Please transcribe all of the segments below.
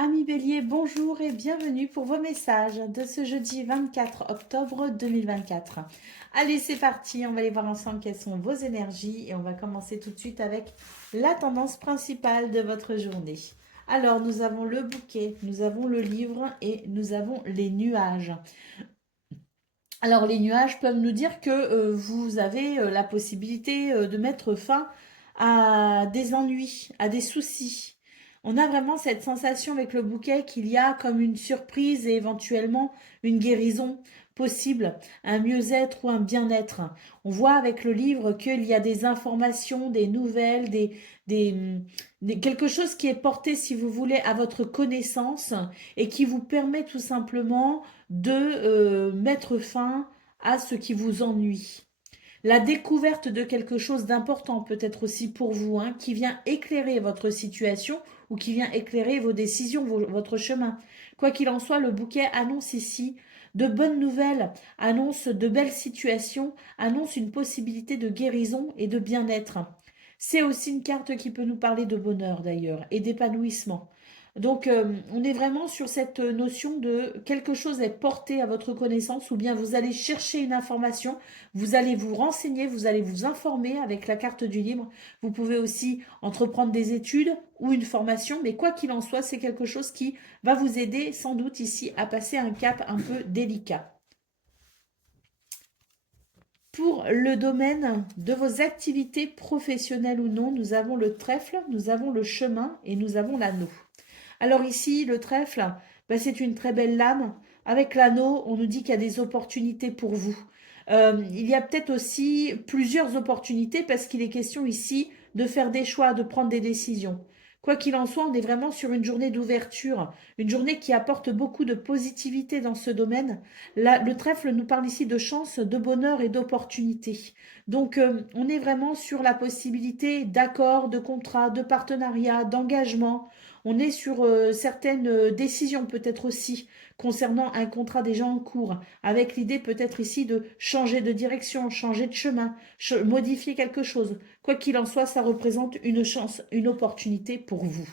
Amis Bélier, bonjour et bienvenue pour vos messages de ce jeudi 24 octobre 2024. Allez, c'est parti, on va aller voir ensemble quelles sont vos énergies et on va commencer tout de suite avec la tendance principale de votre journée. Alors, nous avons le bouquet, nous avons le livre et nous avons les nuages. Alors, les nuages peuvent nous dire que vous avez la possibilité de mettre fin à des ennuis, à des soucis. On a vraiment cette sensation avec le bouquet qu'il y a comme une surprise et éventuellement une guérison possible, un mieux-être ou un bien-être. On voit avec le livre qu'il y a des informations, des nouvelles, des, quelque chose qui est porté, si vous voulez, à votre connaissance et qui vous permet tout simplement de mettre fin à ce qui vous ennuie. La découverte de quelque chose d'important peut être aussi pour vous, hein, qui vient éclairer votre situation ou qui vient éclairer vos décisions, votre chemin. Quoi qu'il en soit, le bouquet annonce ici de bonnes nouvelles, annonce de belles situations, annonce une possibilité de guérison et de bien-être. C'est aussi une carte qui peut nous parler de bonheur d'ailleurs et d'épanouissement. Donc, on est vraiment sur cette notion de quelque chose est porté à votre connaissance ou bien vous allez chercher une information, vous allez vous renseigner, vous allez vous informer avec la carte du livre. Vous pouvez aussi entreprendre des études ou une formation, mais quoi qu'il en soit, c'est quelque chose qui va vous aider sans doute ici à passer un cap un peu délicat. Pour le domaine de vos activités professionnelles ou non, nous avons le trèfle, nous avons le chemin et nous avons l'anneau. Alors ici, le trèfle, ben, c'est une très belle lame. Avec l'anneau, on nous dit qu'il y a des opportunités pour vous. Il y a peut-être aussi plusieurs opportunités parce qu'il est question ici de faire des choix, de prendre des décisions. Quoi qu'il en soit, on est vraiment sur une journée d'ouverture, une journée qui apporte beaucoup de positivité dans ce domaine. Le trèfle nous parle ici de chance, de bonheur et d'opportunité. Donc, on est vraiment sur la possibilité d'accords, de contrats, de partenariats, d'engagement. On est sur certaines décisions peut-être aussi concernant un contrat déjà en cours, avec l'idée peut-être ici de changer de direction, changer de chemin, modifier quelque chose. Quoi qu'il en soit, ça représente une chance, une opportunité pour vous.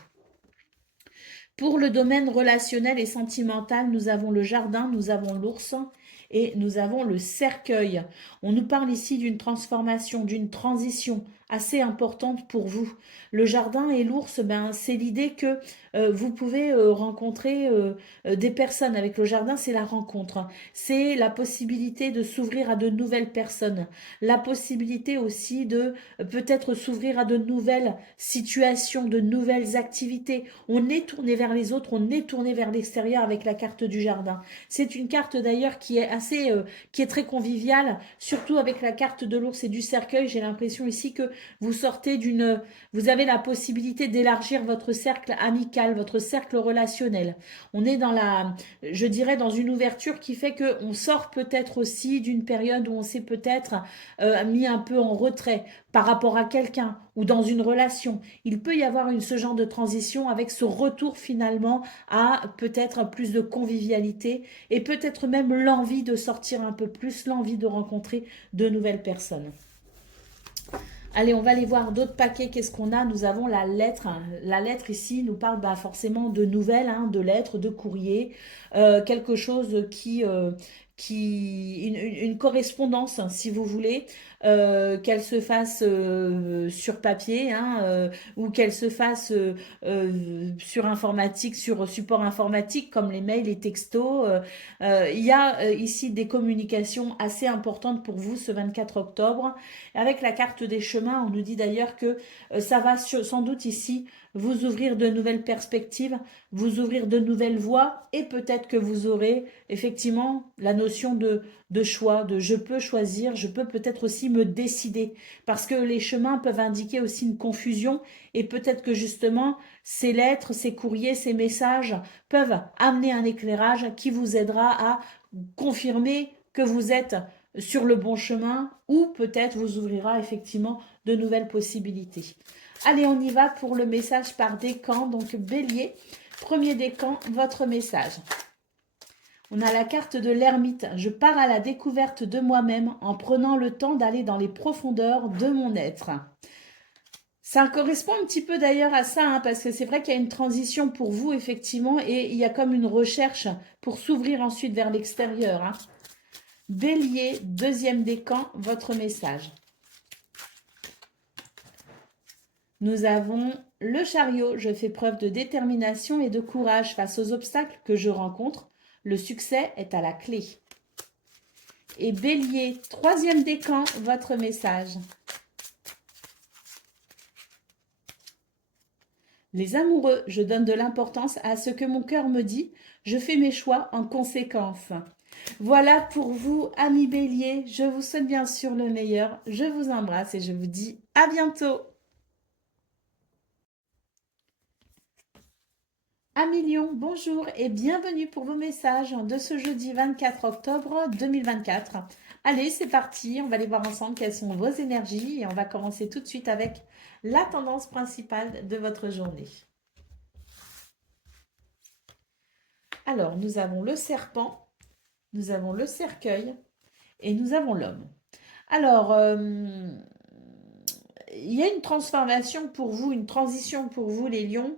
Pour le domaine relationnel et sentimental, nous avons le jardin, nous avons l'ours et nous avons le cercueil. On nous parle ici d'une transformation, d'une transition assez importante pour vous. Le jardin et l'ours, ben, c'est l'idée que vous pouvez rencontrer des personnes. Avec le jardin, c'est la rencontre. C'est la possibilité de s'ouvrir à de nouvelles personnes. La possibilité aussi de peut-être s'ouvrir à de nouvelles situations, de nouvelles activités. On est tourné vers les autres, on est tourné vers l'extérieur avec la carte du jardin. C'est une carte d'ailleurs qui est qui est très conviviale, surtout avec la carte de l'ours et du cercueil. J'ai l'impression ici que vous avez la possibilité d'élargir votre cercle amical, votre cercle relationnel. On est je dirais, dans une ouverture qui fait que on sort peut-être aussi d'une période où on s'est peut-être mis un peu en retrait par rapport à quelqu'un ou dans une relation. Il peut y avoir ce genre de transition avec ce retour finalement à peut-être plus de convivialité et peut-être même l'envie de sortir un peu plus, l'envie de rencontrer de nouvelles personnes. Allez, on va aller voir d'autres paquets. Qu'est-ce qu'on a? Nous avons la lettre. La lettre ici nous parle forcément de nouvelles, hein, de lettres, de courriers, quelque chose une correspondance, si vous voulez, qu'elle se fasse sur papier, hein, ou qu'elle se fasse sur informatique, sur support informatique comme les mails, les textos. Il y a ici des communications assez importantes pour vous ce 24 octobre. Avec la carte des chemins, on nous dit d'ailleurs que ça va sans doute ici vous ouvrir de nouvelles perspectives, vous ouvrir de nouvelles voies et peut-être que vous aurez effectivement la notion de choix, de je peux choisir, je peux peut-être aussi me décider parce que les chemins peuvent indiquer aussi une confusion et peut-être que justement ces lettres, ces courriers, ces messages peuvent amener un éclairage qui vous aidera à confirmer que vous êtes sur le bon chemin ou peut-être vous ouvrira effectivement de nouvelles possibilités. Allez, on y va pour le message par décan. Donc, Bélier, premier décan, votre message. On a la carte de l'ermite. Je pars à la découverte de moi-même en prenant le temps d'aller dans les profondeurs de mon être. Ça correspond un petit peu d'ailleurs à ça, hein, parce que c'est vrai qu'il y a une transition pour vous, effectivement, et il y a comme une recherche pour s'ouvrir ensuite vers l'extérieur, hein. Bélier, deuxième décan, votre message. Nous avons le chariot. Je fais preuve de détermination et de courage face aux obstacles que je rencontre. Le succès est à la clé. Et Bélier, troisième décan, votre message. Les amoureux, je donne de l'importance à ce que mon cœur me dit. Je fais mes choix en conséquence. Voilà pour vous, amis Bélier. Je vous souhaite bien sûr le meilleur. Je vous embrasse et je vous dis à bientôt. Amis Lion, bonjour et bienvenue pour vos messages de ce jeudi 24 octobre 2024. Allez, c'est parti, on va aller voir ensemble quelles sont vos énergies et on va commencer tout de suite avec la tendance principale de votre journée. Alors, nous avons le serpent, nous avons le cercueil et nous avons l'homme. Alors, il y a une transformation pour vous, une transition pour vous, les lions,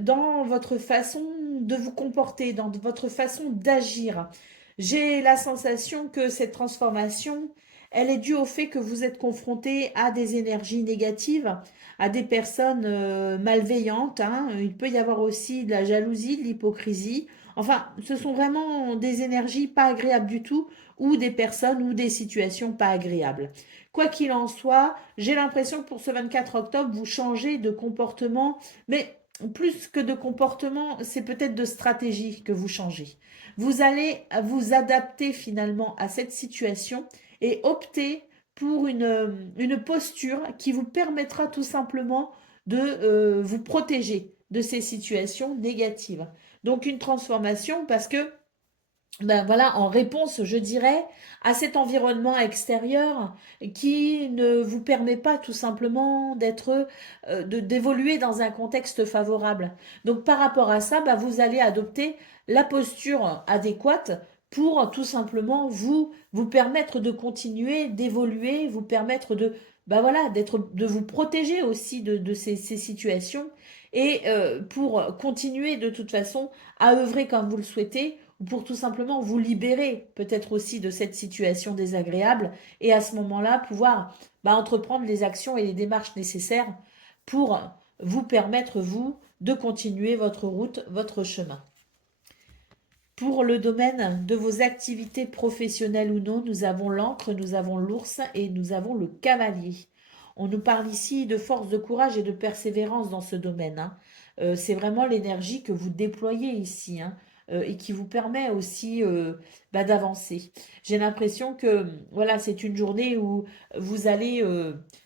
dans votre façon de vous comporter, dans votre façon d'agir. J'ai la sensation que cette transformation, elle est due au fait que vous êtes confronté à des énergies négatives, à des personnes malveillantes, hein. Il peut y avoir aussi de la jalousie, de l'hypocrisie. Enfin, ce sont vraiment des énergies pas agréables du tout, ou des personnes ou des situations pas agréables. Quoi qu'il en soit, j'ai l'impression que pour ce 24 octobre, vous changez de comportement, mais plus que de comportement, c'est peut-être de stratégie que vous changez. Vous allez vous adapter finalement à cette situation et opter pour une posture qui vous permettra tout simplement de vous protéger de ces situations négatives. Donc une transformation parce que ben voilà, en réponse, je dirais, à cet environnement extérieur qui ne vous permet pas tout simplement d'évoluer dans un contexte favorable. Donc par rapport à ça, ben, vous allez adopter la posture adéquate pour tout simplement vous permettre de continuer, d'évoluer, vous permettre de ben voilà, de vous protéger aussi de ces situations et pour continuer de toute façon à œuvrer comme vous le souhaitez ou pour tout simplement vous libérer peut-être aussi de cette situation désagréable et à ce moment-là pouvoir entreprendre les actions et les démarches nécessaires pour vous permettre, vous, de continuer votre route, votre chemin. Pour le domaine de vos activités professionnelles ou non, nous avons l'encre, nous avons l'ours et nous avons le cavalier. On nous parle ici de force, de courage et de persévérance dans ce domaine, hein. C'est vraiment l'énergie que vous déployez ici, hein, et qui vous permet aussi d'avancer. J'ai l'impression que voilà, c'est une journée où vous allez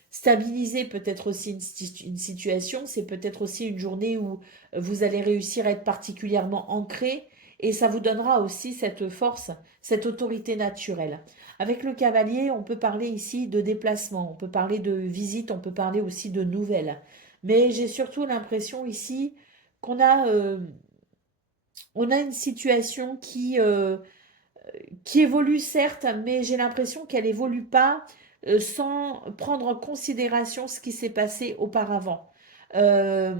stabiliser peut-être aussi une situation. C'est peut-être aussi une journée où vous allez réussir à être particulièrement ancré et ça vous donnera aussi cette force, cette autorité naturelle. Avec le cavalier, on peut parler ici de déplacement, on peut parler de visite, on peut parler aussi de nouvelles. Mais j'ai surtout l'impression ici qu'on on a une situation qui évolue certes, mais j'ai l'impression qu'elle évolue pas sans prendre en considération ce qui s'est passé auparavant. Euh,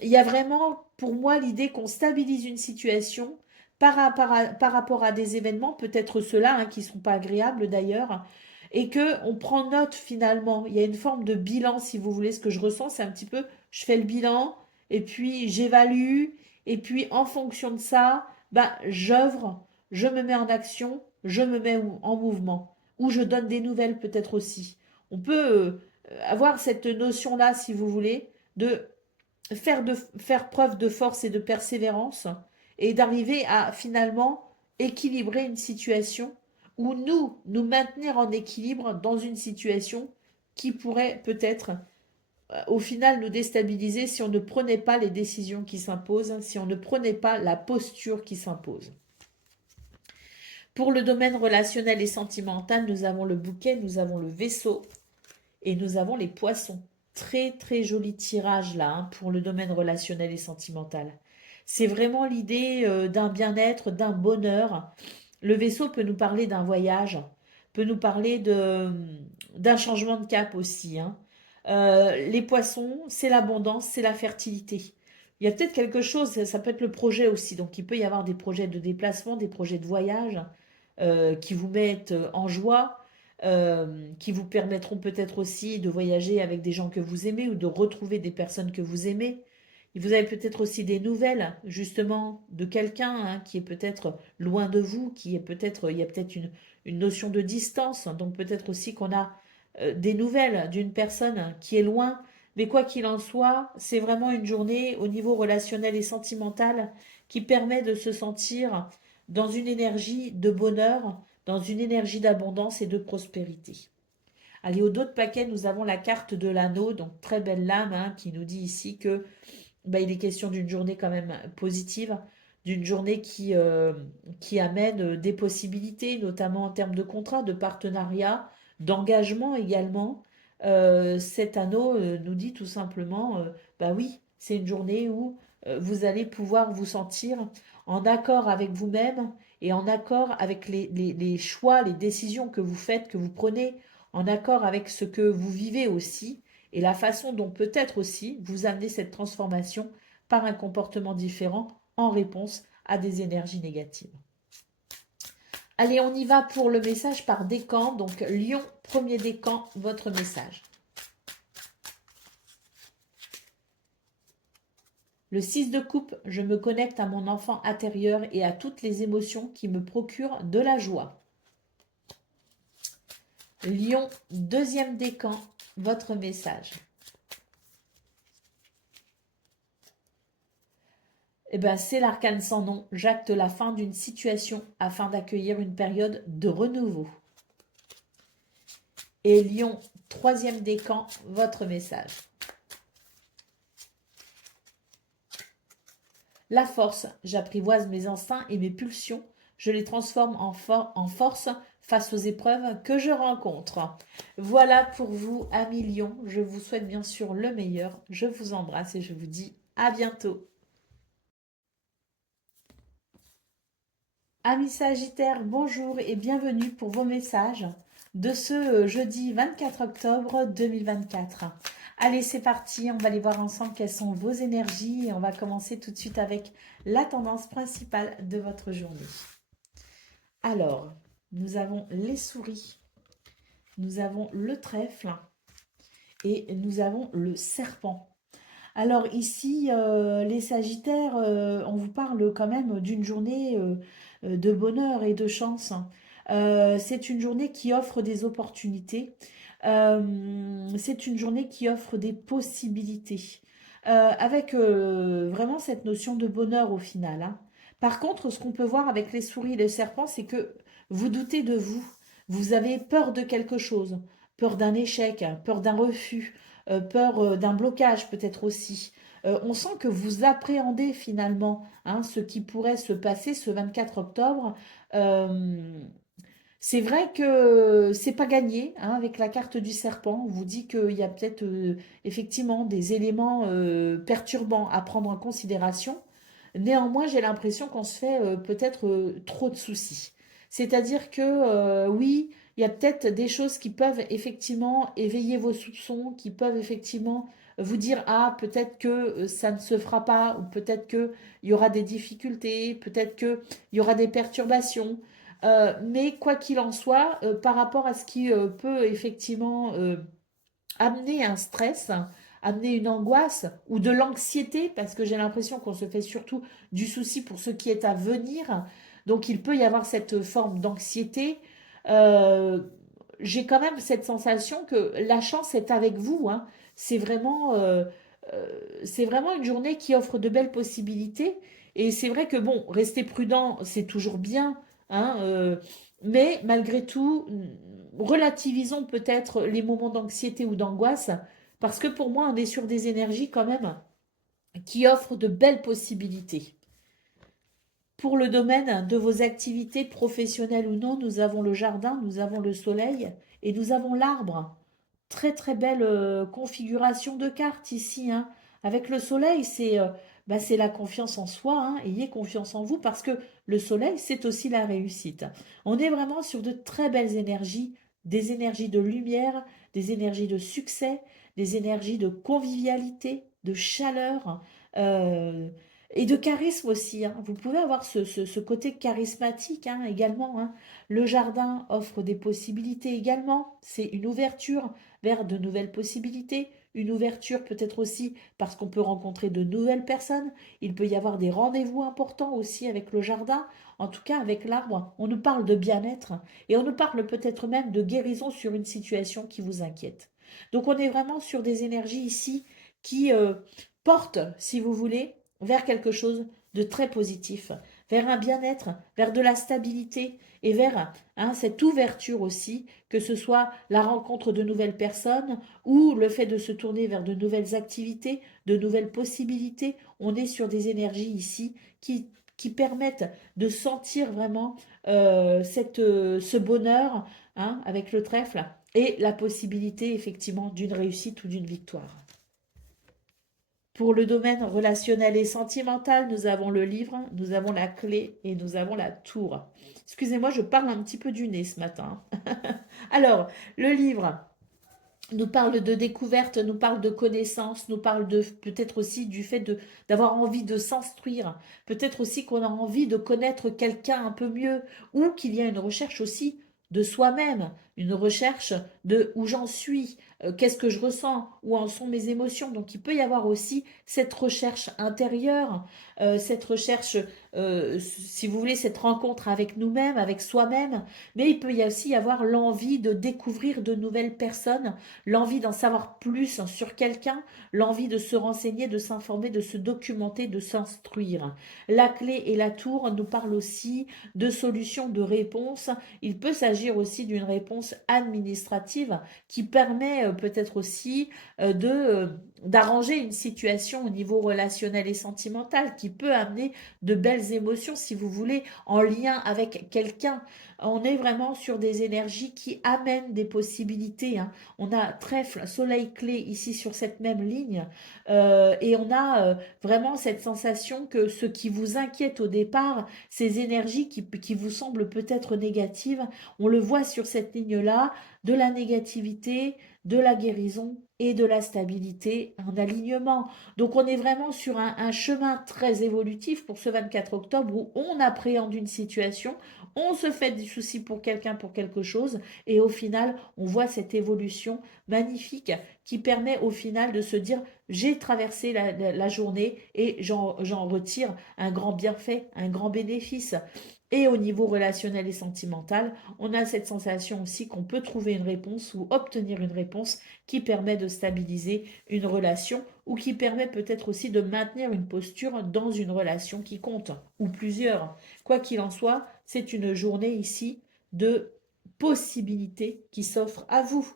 il y a vraiment, pour moi, l'idée qu'on stabilise une situation par rapport à des événements, peut-être ceux-là, hein, qui ne sont pas agréables d'ailleurs, et que on prend note finalement. Il y a une forme de bilan, si vous voulez. Ce que je ressens, c'est un petit peu, je fais le bilan, et puis j'évalue, et puis en fonction de ça, j'œuvre, je me mets en action, je me mets en mouvement, ou je donne des nouvelles peut-être aussi. On peut avoir cette notion-là, si vous voulez, de faire preuve de force et de persévérance et d'arriver à finalement équilibrer une situation ou nous maintenir en équilibre dans une situation qui pourrait peut-être au final nous déstabiliser si on ne prenait pas les décisions qui s'imposent, si on ne prenait pas la posture qui s'impose. Pour le domaine relationnel et sentimental, nous avons le bouquet, nous avons le vaisseau et nous avons les poissons. Très très joli tirage là, hein, pour le domaine relationnel et sentimental. C'est vraiment l'idée d'un bien-être, d'un bonheur. Le vaisseau peut nous parler d'un voyage, peut nous parler d'un changement de cap aussi, hein. Les poissons, c'est l'abondance, c'est la fertilité. Il y a peut-être quelque chose, ça peut être le projet aussi. Donc, il peut y avoir des projets de déplacement, des projets de voyage qui vous mettent en joie, qui vous permettront peut-être aussi de voyager avec des gens que vous aimez ou de retrouver des personnes que vous aimez. Et vous avez peut-être aussi des nouvelles, justement, de quelqu'un hein, qui est peut-être loin de vous, qui est peut-être, il y a peut-être une notion de distance. Donc, peut-être aussi qu'on a des nouvelles d'une personne qui est loin. Mais quoi qu'il en soit, c'est vraiment une journée au niveau relationnel et sentimental qui permet de se sentir dans une énergie de bonheur, dans une énergie d'abondance et de prospérité. Allez, au dos de paquet, nous avons la carte de l'anneau, donc très belle lame hein, qui nous dit ici que il est question d'une journée quand même positive, d'une journée qui amène des possibilités, notamment en termes de contrat, de partenariat, d'engagement également. Cet anneau nous dit tout simplement, oui, c'est une journée où vous allez pouvoir vous sentir en accord avec vous-même et en accord avec les choix, les décisions que vous faites, que vous prenez, en accord avec ce que vous vivez aussi et la façon dont peut-être aussi vous amenez cette transformation par un comportement différent en réponse à des énergies négatives. Allez, on y va pour le message par décan. Donc, Lion, premier décan, votre message. Le 6 de coupe, je me connecte à mon enfant intérieur et à toutes les émotions qui me procurent de la joie. Lion, deuxième décan, votre message. C'est l'arcane sans nom. J'acte la fin d'une situation afin d'accueillir une période de renouveau. Et Lion, troisième décan, votre message. La force, j'apprivoise mes instincts et mes pulsions. Je les transforme en force face aux épreuves que je rencontre. Voilà pour vous, amis Lion. Je vous souhaite bien sûr le meilleur. Je vous embrasse et je vous dis à bientôt. Amis Sagittaires, bonjour et bienvenue pour vos messages de ce jeudi 24 octobre 2024. Allez, c'est parti, on va aller voir ensemble quelles sont vos énergies et on va commencer tout de suite avec la tendance principale de votre journée. Alors, nous avons les souris, nous avons le trèfle et nous avons le serpent. Alors ici, les Sagittaires, on vous parle quand même d'une journée de bonheur et de chance. C'est une journée qui offre des opportunités. C'est une journée qui offre des possibilités. Avec vraiment cette notion de bonheur au final. Hein. Par contre, ce qu'on peut voir avec les souris et les serpents, c'est que vous doutez de vous. Vous avez peur de quelque chose. Peur d'un échec, peur d'un refus, peur d'un blocage peut-être aussi. On sent que vous appréhendez finalement hein, ce qui pourrait se passer ce 24 octobre. Euh, c'est vrai que c'est pas gagné hein, avec la carte du serpent. On vous dit qu'il y a peut-être effectivement des éléments perturbants à prendre en considération. Néanmoins, j'ai l'impression qu'on se fait peut-être trop de soucis. C'est-à-dire que oui, il y a peut-être des choses qui peuvent effectivement éveiller vos soupçons, qui peuvent effectivement vous dire ah peut-être que ça ne se fera pas ou peut-être que il y aura des difficultés, peut-être que il y aura des perturbations. Mais quoi qu'il en soit, par rapport à ce qui peut effectivement amener un stress, amener une angoisse ou de l'anxiété, parce que j'ai l'impression qu'on se fait surtout du souci pour ce qui est à venir, donc il peut y avoir cette forme d'anxiété. Euh, j'ai quand même cette sensation que la chance est avec vous. Hein. C'est vraiment, c'est vraiment une journée qui offre de belles possibilités. Et c'est vrai que bon, rester prudent, c'est toujours bien, hein, mais malgré tout, relativisons peut-être les moments d'anxiété ou d'angoisse, parce que pour moi, on est sur des énergies quand même qui offrent de belles possibilités. Pour le domaine de vos activités professionnelles ou non, nous avons le jardin, nous avons le soleil et nous avons l'arbre. Très très belle configuration de cartes ici. Hein. Avec le soleil, c'est la confiance en soi. Hein. Ayez confiance en vous parce que le soleil, c'est aussi la réussite. On est vraiment sur de très belles énergies, des énergies de lumière, des énergies de succès, des énergies de convivialité, de chaleur euh, et de charisme aussi, hein. Vous pouvez avoir ce côté charismatique, hein, également, hein. Le jardin offre des possibilités également. C'est une ouverture vers de nouvelles possibilités. Une ouverture peut-être aussi parce qu'on peut rencontrer de nouvelles personnes. Il peut y avoir des rendez-vous importants aussi avec le jardin. En tout cas, avec l'arbre, on nous parle de bien-être et on nous parle peut-être même de guérison sur une situation qui vous inquiète. Donc on est vraiment sur des énergies ici qui portent, si vous voulez, vers quelque chose de très positif, vers un bien-être, vers de la stabilité et vers, hein, cette ouverture aussi, que ce soit la rencontre de nouvelles personnes ou le fait de se tourner vers de nouvelles activités, de nouvelles possibilités. On est sur des énergies ici qui permettent de sentir vraiment ce bonheur, hein, avec le trèfle et la possibilité effectivement d'une réussite ou d'une victoire. Pour le domaine relationnel et sentimental, nous avons le livre, nous avons la clé et nous avons la tour. Excusez-moi, je parle un petit peu du nez ce matin. Alors, le livre nous parle de découverte, nous parle de connaissance, nous parle de peut-être aussi du fait d'avoir envie de s'instruire, peut-être aussi qu'on a envie de connaître quelqu'un un peu mieux, ou qu'il y a une recherche aussi de soi-même, une recherche de où j'en suis, qu'est-ce que je ressens, où en sont mes émotions. Donc il peut y avoir aussi cette recherche intérieure, cette recherche, si vous voulez, cette rencontre avec nous-mêmes, avec soi-même, mais il peut y aussi y avoir l'envie de découvrir de nouvelles personnes, l'envie d'en savoir plus sur quelqu'un, l'envie de se renseigner, de s'informer, de se documenter, de s'instruire. La clé et la tour nous parlent aussi de solutions, de réponses. Il peut s'agir aussi d'une réponse administrative qui permet peut-être aussi d'arranger une situation au niveau relationnel et sentimental, qui peut amener de belles émotions, si vous voulez, en lien avec quelqu'un. On est vraiment sur des énergies qui amènent des possibilités, hein. On a trèfle, soleil, clé ici sur cette même ligne, et on a vraiment cette sensation que ce qui vous inquiète au départ, ces énergies qui vous semblent peut-être négatives, on le voit sur cette ligne-là, de la négativité, de la guérison et de la stabilité, un alignement. Donc on est vraiment sur un chemin très évolutif pour ce 24 octobre où on appréhende une situation, on se fait des soucis pour quelqu'un, pour quelque chose, et au final, on voit cette évolution magnifique qui permet au final de se dire, j'ai traversé la journée et j'en retire un grand bienfait, un grand bénéfice. Et au niveau relationnel et sentimental, on a cette sensation aussi qu'on peut trouver une réponse ou obtenir une réponse qui permet de stabiliser une relation ou qui permet peut-être aussi de maintenir une posture dans une relation qui compte, ou plusieurs. Quoi qu'il en soit, c'est une journée ici de possibilités qui s'offrent à vous.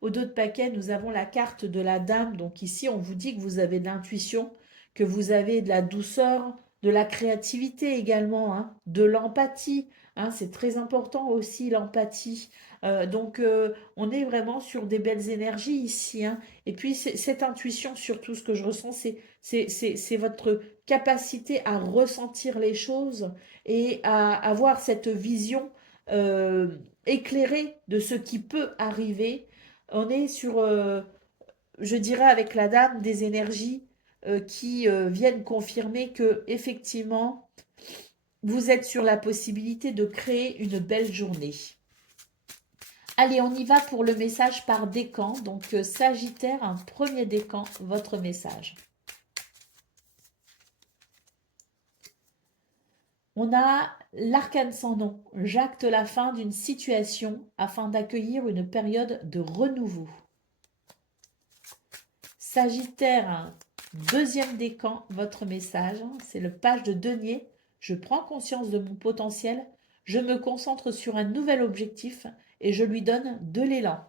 Au dos de paquet, nous avons la carte de la dame. Donc ici, on vous dit que vous avez de l'intuition, que vous avez de la douceur, de la créativité également, hein, de l'empathie, hein, c'est très important aussi l'empathie. On est vraiment sur des belles énergies ici, hein. Et puis cette intuition, surtout ce que je ressens, c'est votre capacité à ressentir les choses et à avoir cette vision éclairée de ce qui peut arriver. On est sur, je dirais avec la dame, des énergies qui viennent confirmer que effectivement vous êtes sur la possibilité de créer une belle journée. Allez, on y va pour le message par décan. Donc Sagittaire, un premier décan, votre message. On a l'arcane sans nom. J'acte la fin d'une situation afin d'accueillir une période de renouveau. Sagittaire, deuxième décan, votre message, c'est le page de denier. Je prends conscience de mon potentiel, je me concentre sur un nouvel objectif et je lui donne de l'élan.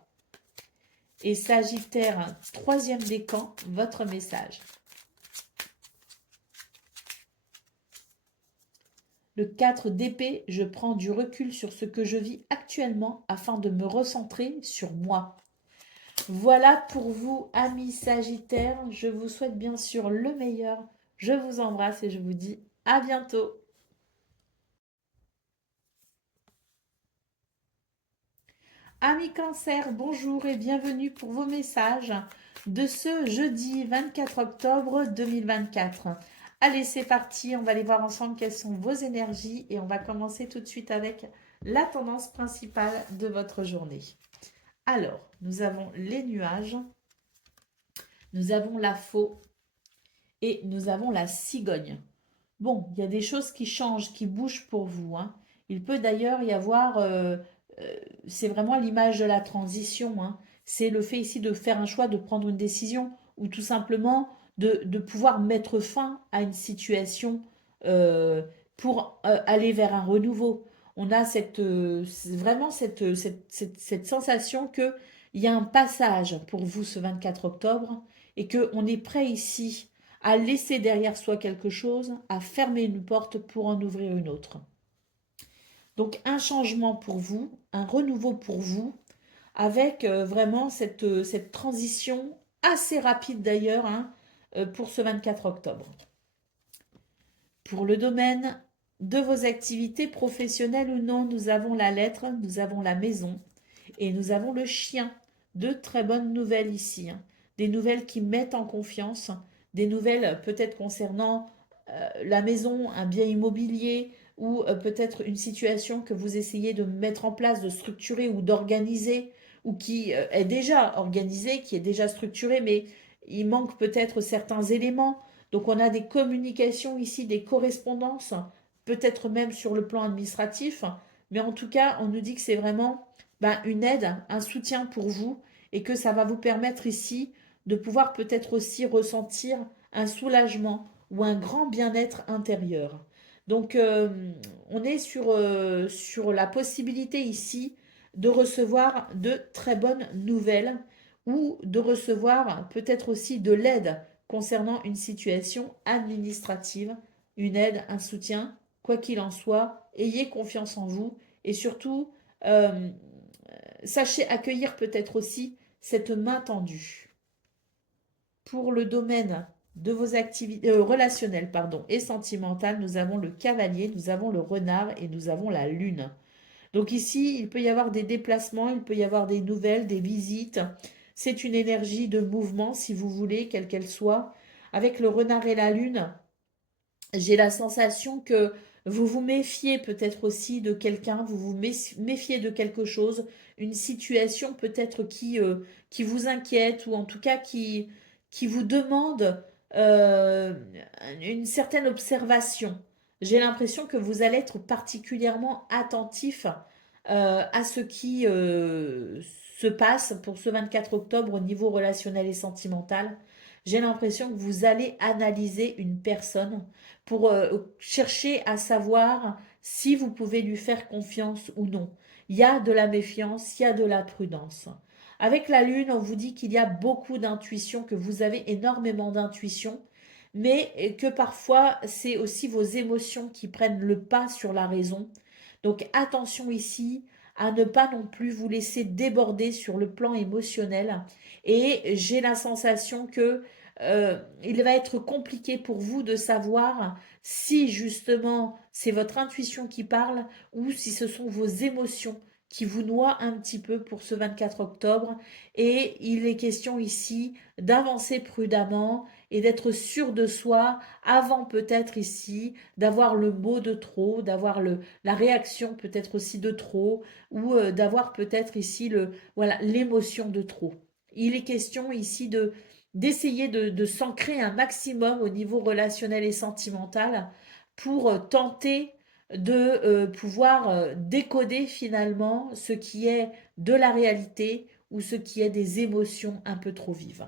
Et Sagittaire, troisième décan, votre message. Le 4 d'épée, je prends du recul sur ce que je vis actuellement afin de me recentrer sur moi. Voilà pour vous, amis Sagittaires. Je vous souhaite bien sûr le meilleur. Je vous embrasse et je vous dis à bientôt. Amis Cancer, bonjour et bienvenue pour vos messages de ce jeudi 24 octobre 2024. Allez, c'est parti, on va aller voir ensemble quelles sont vos énergies et on va commencer tout de suite avec la tendance principale de votre journée. Alors, nous avons les nuages, nous avons la faux et nous avons la cigogne. Bon, il y a des choses qui changent, qui bougent pour vous, hein. Il peut d'ailleurs y avoir, c'est vraiment l'image de la transition, hein. C'est le fait ici de faire un choix, de prendre une décision, ou tout simplement de pouvoir mettre fin à une situation pour aller vers un renouveau. On a vraiment cette sensation qu'il y a un passage pour vous ce 24 octobre et qu'on est prêt ici à laisser derrière soi quelque chose, à fermer une porte pour en ouvrir une autre. Donc un changement pour vous, un renouveau pour vous, avec vraiment cette transition assez rapide d'ailleurs, hein, pour ce 24 octobre. Pour le domaine de vos activités professionnelles ou non, nous avons la lettre, nous avons la maison et nous avons le chien. De très bonnes nouvelles ici, hein. Des nouvelles qui mettent en confiance, des nouvelles peut-être concernant la maison, un bien immobilier ou peut-être une situation que vous essayez de mettre en place, de structurer ou d'organiser ou qui est déjà organisée, qui est déjà structurée, mais il manque peut-être certains éléments. Donc on a des communications ici, des correspondances, peut-être même sur le plan administratif, mais en tout cas, on nous dit que c'est vraiment une aide, un soutien pour vous et que ça va vous permettre ici de pouvoir peut-être aussi ressentir un soulagement ou un grand bien-être intérieur. Donc on est sur la possibilité ici de recevoir de très bonnes nouvelles ou de recevoir peut-être aussi de l'aide concernant une situation administrative, une aide, un soutien, quoi qu'il en soit, ayez confiance en vous et surtout, euh, sachez accueillir peut-être aussi cette main tendue. Pour le domaine de vos activités relationnelles et sentimentales, nous avons le cavalier, nous avons le renard et nous avons la lune. Donc ici, il peut y avoir des déplacements, il peut y avoir des nouvelles, des visites. C'est une énergie de mouvement, si vous voulez, quelle qu'elle soit. Avec le renard et la lune, j'ai la sensation que vous vous méfiez peut-être aussi de quelqu'un, vous vous méfiez de quelque chose, une situation peut-être qui vous inquiète ou en tout cas qui vous demande euh, une certaine observation. J'ai l'impression que vous allez être particulièrement attentif à ce qui se passe pour ce 24 octobre au niveau relationnel et sentimental. J'ai l'impression que vous allez analyser une personne pour chercher à savoir si vous pouvez lui faire confiance ou non. Il y a de la méfiance, il y a de la prudence. Avec la lune, on vous dit qu'il y a beaucoup d'intuition, que vous avez énormément d'intuition, mais que parfois c'est aussi vos émotions qui prennent le pas sur la raison. Donc attention ici à ne pas non plus vous laisser déborder sur le plan émotionnel. Et j'ai la sensation que il va être compliqué pour vous de savoir si justement c'est votre intuition qui parle ou si ce sont vos émotions qui vous noient un petit peu pour ce 24 octobre. Et il est question ici d'avancer prudemment et d'être sûr de soi avant peut-être ici d'avoir le mot de trop, d'avoir la réaction peut-être aussi de trop ou d'avoir peut-être ici l'émotion de trop. Il est question ici d'essayer de s'ancrer un maximum au niveau relationnel et sentimental pour tenter de pouvoir décoder finalement ce qui est de la réalité ou ce qui est des émotions un peu trop vives.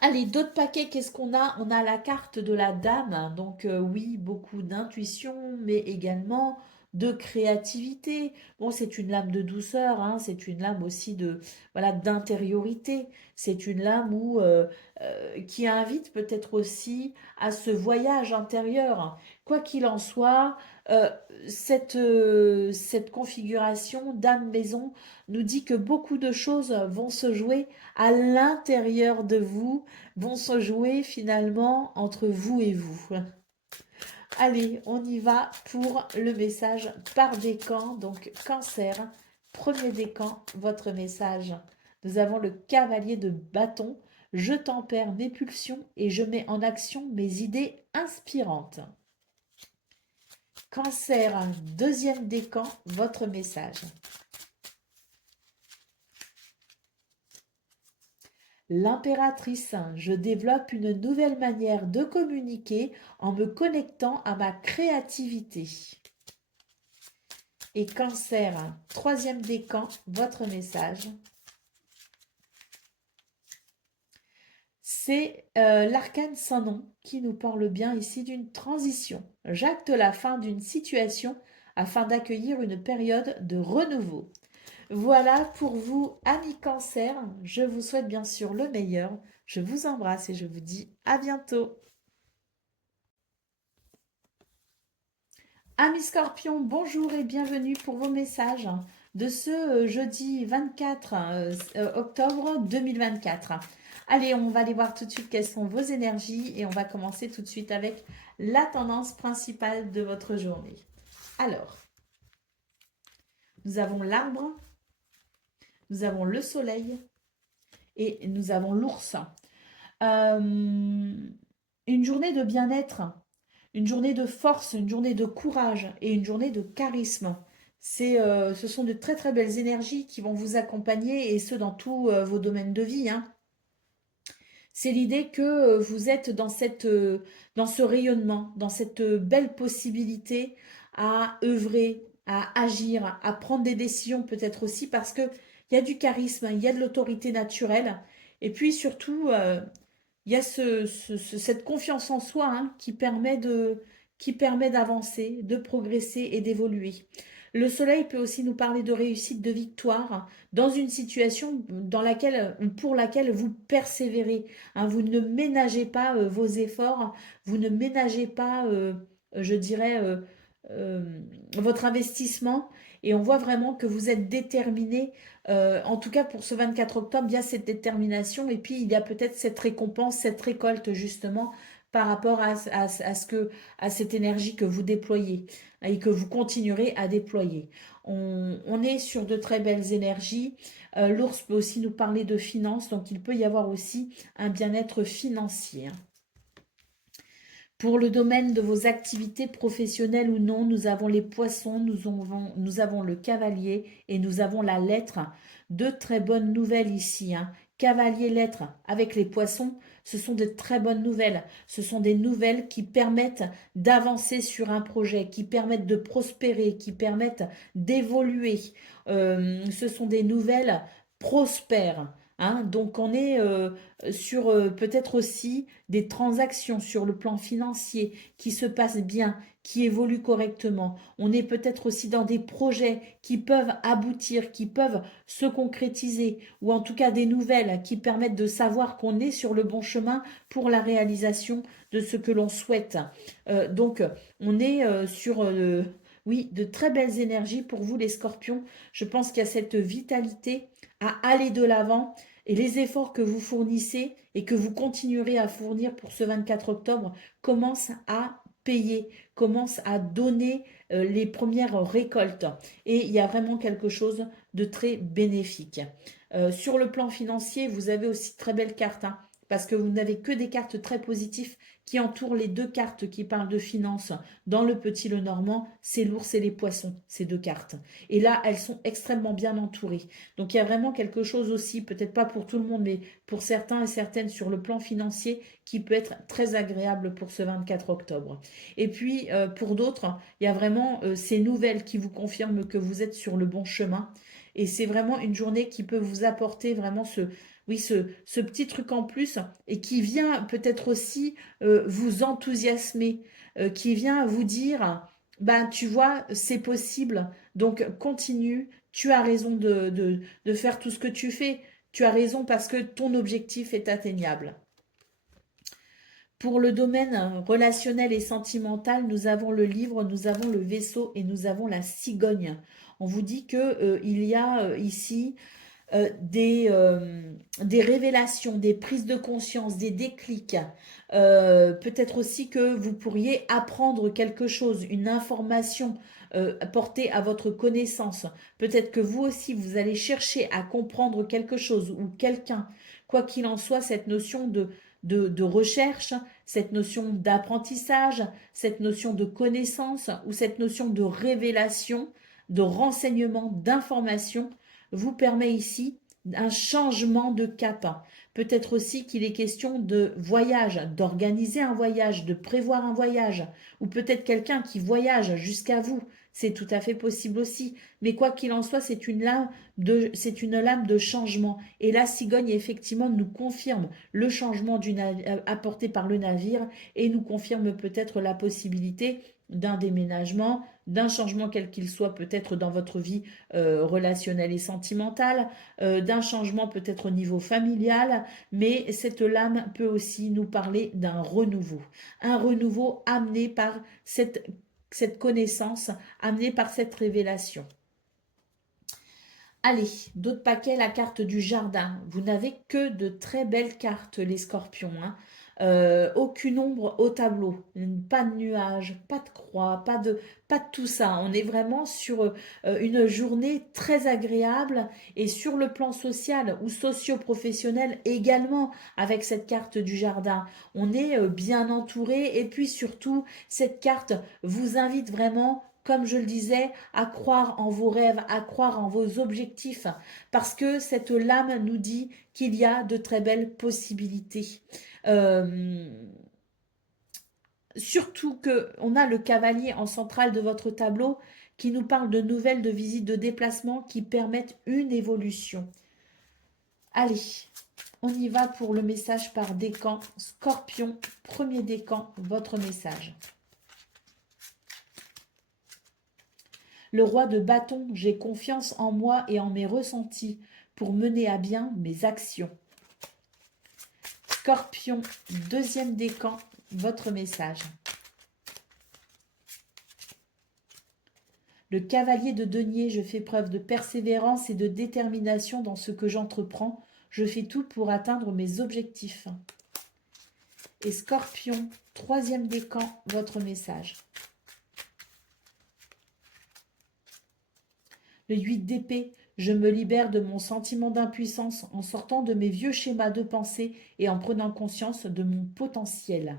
Allez, d'autres paquets, qu'est-ce qu'on a? On a la carte de la dame, donc oui, beaucoup d'intuition, mais également de créativité. Bon, c'est une lame de douceur, hein, c'est une lame aussi de voilà d'intériorité. C'est une lame qui invite peut-être aussi à ce voyage intérieur. Quoi qu'il en soit, euh, cette configuration dame-maison nous dit que beaucoup de choses vont se jouer à l'intérieur de vous, vont se jouer finalement entre vous et vous. Allez, on y va pour le message par décan, donc cancer. Premier décan, votre message. Nous avons le cavalier de bâton. Je tempère mes pulsions et je mets en action mes idées inspirantes. Cancer, deuxième décan, votre message. L'impératrice, je développe une nouvelle manière de communiquer en me connectant à ma créativité. Et Cancer, troisième décan, votre message. C'est l'arcane sans nom qui nous parle bien ici d'une transition. J'acte la fin d'une situation afin d'accueillir une période de renouveau. Voilà pour vous, amis Cancer. Je vous souhaite bien sûr le meilleur. Je vous embrasse et je vous dis à bientôt. Amis Scorpions, bonjour et bienvenue pour vos messages de ce jeudi 24 octobre 2024. Allez, on va aller voir tout de suite quelles sont vos énergies et on va commencer tout de suite avec la tendance principale de votre journée. Alors, nous avons l'arbre, nous avons le soleil et nous avons l'ours. Une journée de bien-être, une journée de force, une journée de courage et une journée de charisme. Ce sont de très très belles énergies qui vont vous accompagner et ce dans tous vos domaines de vie. C'est l'idée que vous êtes dans ce rayonnement, dans cette belle possibilité à œuvrer, à agir, à prendre des décisions peut-être aussi parce que il y a du charisme, il y a de l'autorité naturelle et puis surtout il y a cette confiance en soi qui permet d'avancer, de progresser et d'évoluer. Le soleil peut aussi nous parler de réussite, de victoire dans une situation pour laquelle vous persévérez. Vous ne ménagez pas vos efforts, vous ne ménagez pas, je dirais, euh, votre investissement. Et on voit vraiment que vous êtes déterminé. En tout cas, pour ce 24 octobre, il y a cette détermination. Et puis, il y a peut-être cette récompense, cette récolte, justement, par rapport à cette énergie que vous déployez et que vous continuerez à déployer. On est sur de très belles énergies. L'ours peut aussi nous parler de finances, donc il peut y avoir aussi un bien-être financier. Pour le domaine de vos activités professionnelles ou non, nous avons les poissons, nous avons le cavalier et nous avons la lettre. De très bonnes nouvelles ici. Cavalier, lettre avec les poissons, ce sont de très bonnes nouvelles. Ce sont des nouvelles qui permettent d'avancer sur un projet, qui permettent de prospérer, qui permettent d'évoluer. Ce sont des nouvelles prospères. Donc on est sur peut-être aussi des transactions sur le plan financier qui se passent bien, qui évoluent correctement. On est peut-être aussi dans des projets qui peuvent aboutir, qui peuvent se concrétiser, ou en tout cas des nouvelles qui permettent de savoir qu'on est sur le bon chemin pour la réalisation de ce que l'on souhaite. Donc on est sur... oui, de très belles énergies pour vous les scorpions. Je pense qu'il y a cette vitalité à aller de l'avant et les efforts que vous fournissez et que vous continuerez à fournir pour ce 24 octobre commencent à payer, commencent à donner les premières récoltes. Et il y a vraiment quelque chose de très bénéfique. Sur le plan financier, vous avez aussi de très belles cartes, parce que vous n'avez que des cartes très positives qui entourent les deux cartes qui parlent de finances. Dans le Petit Lenormand, c'est l'ours et les poissons, ces deux cartes. Et là, elles sont extrêmement bien entourées. Donc il y a vraiment quelque chose aussi, peut-être pas pour tout le monde, mais pour certains et certaines sur le plan financier, qui peut être très agréable pour ce 24 octobre. Et puis pour d'autres, il y a vraiment ces nouvelles qui vous confirment que vous êtes sur le bon chemin. Et c'est vraiment une journée qui peut vous apporter vraiment ce petit truc en plus et qui vient peut-être aussi vous enthousiasmer, qui vient vous dire, ben tu vois, c'est possible, donc continue, tu as raison de faire tout ce que tu fais, tu as raison parce que ton objectif est atteignable. Pour le domaine relationnel et sentimental, nous avons le livre, nous avons le vaisseau et nous avons la cigogne. On vous dit que il y a ici des révélations, des prises de conscience, des déclics. Peut-être aussi que vous pourriez apprendre quelque chose, une information portée à votre connaissance. Peut-être que vous aussi, vous allez chercher à comprendre quelque chose ou quelqu'un. Quoi qu'il en soit, cette notion de recherche, cette notion d'apprentissage, cette notion de connaissance ou cette notion de révélation, de renseignement, d'information, vous permet ici un changement de cap. Peut-être aussi qu'il est question de voyage, d'organiser un voyage, de prévoir un voyage, ou peut-être quelqu'un qui voyage jusqu'à vous. C'est tout à fait possible aussi. Mais quoi qu'il en soit, c'est une lame de changement. Et la cigogne, effectivement, nous confirme le changement apporté par le navire et nous confirme peut-être la possibilité d'un déménagement, d'un changement quel qu'il soit peut-être dans votre vie relationnelle et sentimentale, d'un changement peut-être au niveau familial, mais cette lame peut aussi nous parler d'un renouveau. Un renouveau amené par cette connaissance, amené par cette révélation. Allez, d'autres paquets, la carte du jardin. Vous n'avez que de très belles cartes, les scorpions. Hein. Aucune ombre au tableau, pas de nuages, pas de croix, pas de tout ça. On est vraiment sur une journée très agréable et sur le plan social ou socio-professionnel également avec cette carte du jardin. On est bien entouré et puis surtout, cette carte vous invite vraiment comme je le disais, à croire en vos rêves, à croire en vos objectifs, parce que cette lame nous dit qu'il y a de très belles possibilités. Euh, Surtout qu'on a le cavalier en centrale de votre tableau qui nous parle de nouvelles, de visites, de déplacements qui permettent une évolution. Allez, on y va pour le message par décan. Scorpion, premier décan, votre message. Le roi de bâton, j'ai confiance en moi et en mes ressentis pour mener à bien mes actions. Scorpion, deuxième décan, votre message. Le cavalier de denier, je fais preuve de persévérance et de détermination dans ce que j'entreprends. Je fais tout pour atteindre mes objectifs. Et Scorpion, troisième décan, votre message. Le 8 d'épée, je me libère de mon sentiment d'impuissance en sortant de mes vieux schémas de pensée et en prenant conscience de mon potentiel.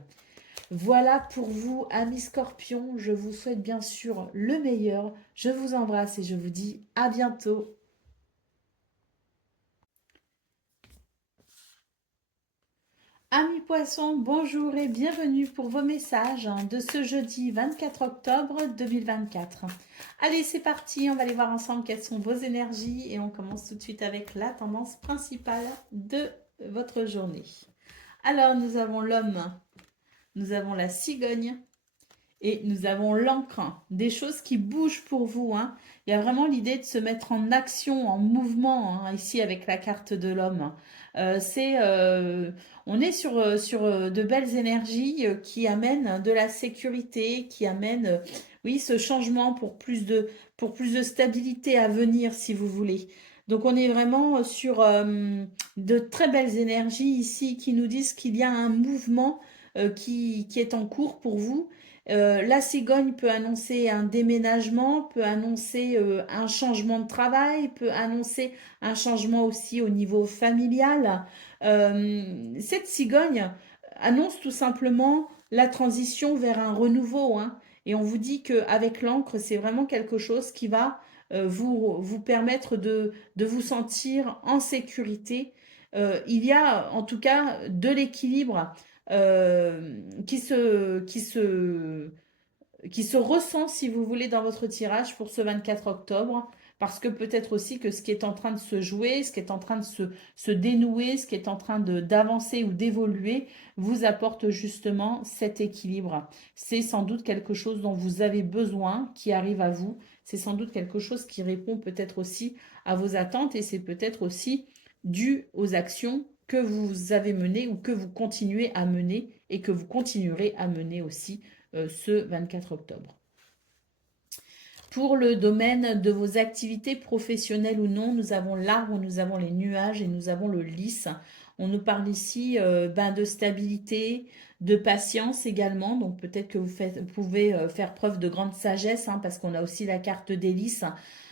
Voilà pour vous, amis scorpions. Je vous souhaite bien sûr le meilleur. Je vous embrasse et je vous dis à bientôt. Amis poissons, bonjour et bienvenue pour vos messages de ce jeudi 24 octobre 2024. Allez, c'est parti, on va aller voir ensemble quelles sont vos énergies et on commence tout de suite avec la tendance principale de votre journée. Alors, nous avons l'homme, nous avons la cigogne et nous avons l'encre, des choses qui bougent pour vous. Hein. Il y a vraiment l'idée de se mettre en action, en mouvement, hein, ici avec la carte de l'homme. On est sur de belles énergies qui amènent de la sécurité, qui amènent oui, ce changement pour plus de stabilité à venir, si vous voulez. Donc on est vraiment sur de très belles énergies ici qui nous disent qu'il y a un mouvement qui est en cours pour vous. La cigogne peut annoncer un déménagement, peut annoncer un changement de travail, peut annoncer un changement aussi au niveau familial. Cette cigogne annonce tout simplement la transition vers un renouveau. Hein. Et on vous dit qu'avec l'encre, c'est vraiment quelque chose qui va vous permettre de vous sentir en sécurité. Il y a en tout cas de l'équilibre qui se ressent, si vous voulez, dans votre tirage pour ce 24 octobre. Parce que peut-être aussi que ce qui est en train de se jouer, ce qui est en train de se dénouer, ce qui est en train d'avancer ou d'évoluer, vous apporte justement cet équilibre. C'est sans doute quelque chose dont vous avez besoin, qui arrive à vous. C'est sans doute quelque chose qui répond peut-être aussi à vos attentes et c'est peut-être aussi dû aux actions que vous avez menées ou que vous continuez à mener et que vous continuerez à mener aussi ce 24 octobre. Pour le domaine de vos activités professionnelles ou non, nous avons l'arbre, nous avons les nuages et nous avons le lys. On nous parle ici de stabilité, de patience également. Donc peut-être que vous pouvez faire preuve de grande sagesse parce qu'on a aussi la carte des lys.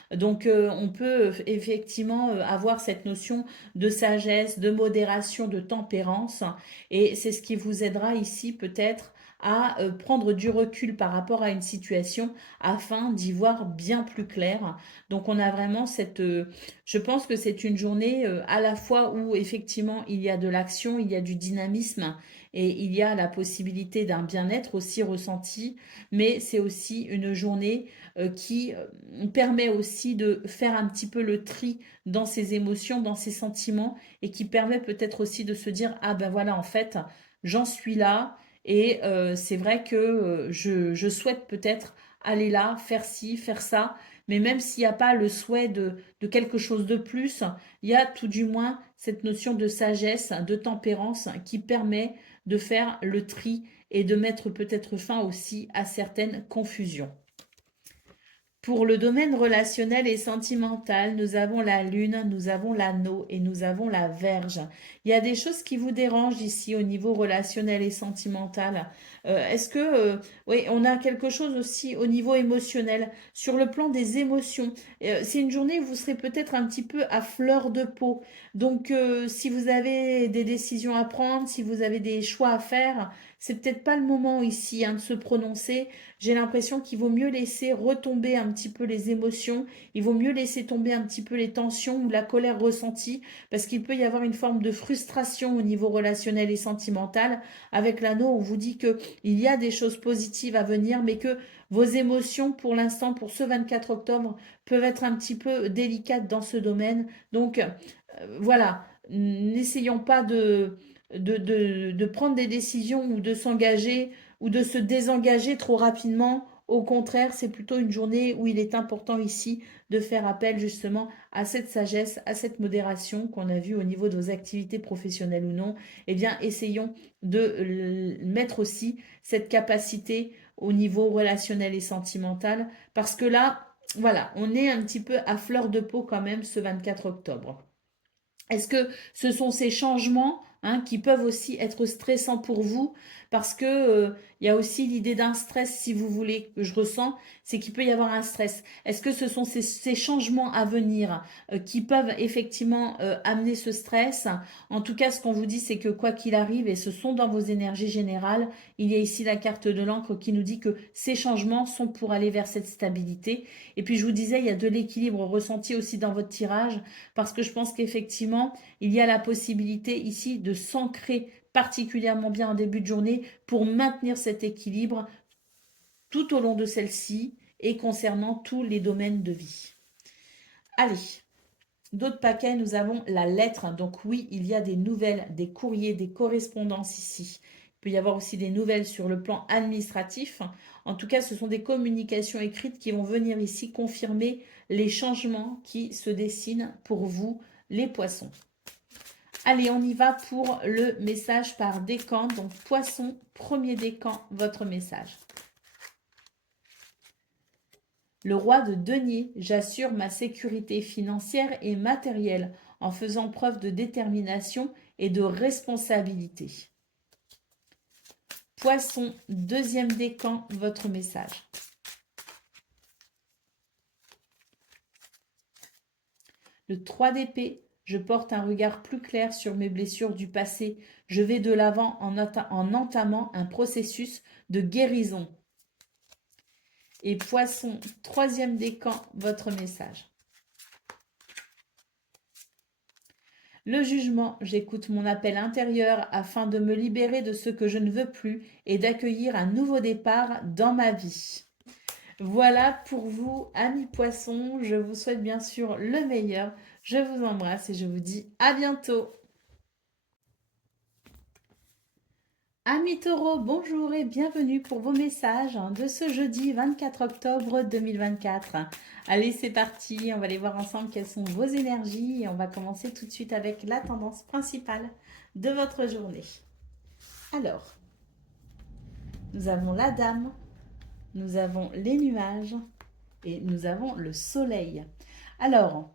Donc on peut effectivement avoir cette notion de sagesse, de modération, de tempérance. Et c'est ce qui vous aidera ici peut-être à prendre du recul par rapport à une situation afin d'y voir bien plus clair. Donc on a vraiment je pense que c'est une journée à la fois où effectivement il y a de l'action, il y a du dynamisme et il y a la possibilité d'un bien-être aussi ressenti, mais c'est aussi une journée qui permet aussi de faire un petit peu le tri dans ses émotions, dans ses sentiments et qui permet peut-être aussi de se dire, ah ben voilà, en fait, j'en suis là et c'est vrai que je souhaite peut-être aller là, faire ci, faire ça, mais même s'il n'y a pas le souhait de quelque chose de plus, il y a tout du moins cette notion de sagesse, de tempérance qui permet de faire le tri et de mettre peut-être fin aussi à certaines confusions. Pour le domaine relationnel et sentimental, nous avons la lune, nous avons l'anneau et nous avons la verge. Il y a des choses qui vous dérangent ici au niveau relationnel et sentimental. Est-ce que, oui, on a quelque chose aussi au niveau émotionnel, sur le plan des émotions. C'est une journée où vous serez peut-être un petit peu à fleur de peau. Donc, si vous avez des décisions à prendre, si vous avez des choix à faire, c'est peut-être pas le moment ici de se prononcer. J'ai l'impression qu'il vaut mieux laisser retomber un petit peu les émotions, il vaut mieux laisser tomber un petit peu les tensions ou la colère ressentie, parce qu'il peut y avoir une forme de frustration au niveau relationnel et sentimental. Avec l'anneau, on vous dit qu'il y a des choses positives à venir, mais que vos émotions, pour l'instant, pour ce 24 octobre, peuvent être un petit peu délicates dans ce domaine. Donc, voilà, n'essayons pas de prendre des décisions ou de s'engager ou de se désengager trop rapidement. Au contraire, c'est plutôt une journée où il est important ici de faire appel justement à cette sagesse, à cette modération qu'on a vue au niveau de vos activités professionnelles ou non. Eh bien, essayons de mettre aussi cette capacité au niveau relationnel et sentimental parce que là, voilà, on est un petit peu à fleur de peau quand même ce 24 octobre. Est-ce que ce sont ces changements qui peuvent aussi être stressants pour vous parce que il y a aussi l'idée d'un stress, si vous voulez, que je ressens, c'est qu'il peut y avoir un stress. Est-ce que ce sont ces changements à venir qui peuvent effectivement amener ce stress? En tout cas, ce qu'on vous dit, c'est que quoi qu'il arrive, et ce sont dans vos énergies générales, il y a ici la carte de l'encre qui nous dit que ces changements sont pour aller vers cette stabilité. Et puis je vous disais, il y a de l'équilibre ressenti aussi dans votre tirage parce que je pense qu'effectivement, il y a la possibilité ici de s'ancrer particulièrement bien en début de journée pour maintenir cet équilibre tout au long de celle-ci et concernant tous les domaines de vie. Allez, d'autres paquets, nous avons la lettre. Donc oui, il y a des nouvelles, des courriers, des correspondances ici. Il peut y avoir aussi des nouvelles sur le plan administratif. En tout cas, ce sont des communications écrites qui vont venir ici confirmer les changements qui se dessinent pour vous, les poissons. Allez, on y va pour le message par décan. Donc, poisson, premier décan, votre message. Le roi de denier, j'assure ma sécurité financière et matérielle en faisant preuve de détermination et de responsabilité. Poisson, deuxième décan, votre message. Le 3 d'épée, je porte un regard plus clair sur mes blessures du passé. Je vais de l'avant en entamant un processus de guérison. Et poisson, troisième décan, votre message. Le jugement, j'écoute mon appel intérieur afin de me libérer de ce que je ne veux plus et d'accueillir un nouveau départ dans ma vie. Voilà pour vous, amis poissons. Je vous souhaite bien sûr le meilleur. Je vous embrasse et je vous dis à bientôt. Amis taureaux, bonjour et bienvenue pour vos messages de ce jeudi 24 octobre 2024. Allez, c'est parti, on va aller voir ensemble quelles sont vos énergies et on va commencer tout de suite avec la tendance principale de votre journée. Alors, nous avons la dame, nous avons les nuages et nous avons le soleil. Alors,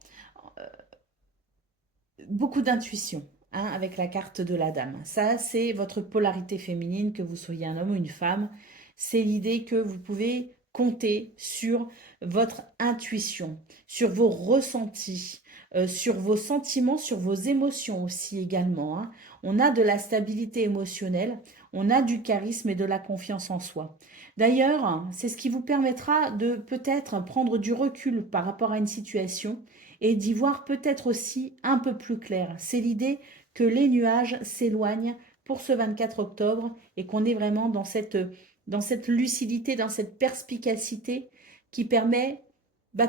beaucoup d'intuition. Avec la carte de la dame. Ça, c'est votre polarité féminine, que vous soyez un homme ou une femme. C'est l'idée que vous pouvez compter sur votre intuition, sur vos ressentis, sur vos sentiments, sur vos émotions aussi également. On a de la stabilité émotionnelle, on a du charisme et de la confiance en soi. D'ailleurs, c'est ce qui vous permettra de peut-être prendre du recul par rapport à une situation et d'y voir peut-être aussi un peu plus clair. C'est l'idée que les nuages s'éloignent pour ce 24 octobre et qu'on est vraiment dans cette lucidité, dans cette perspicacité qui permet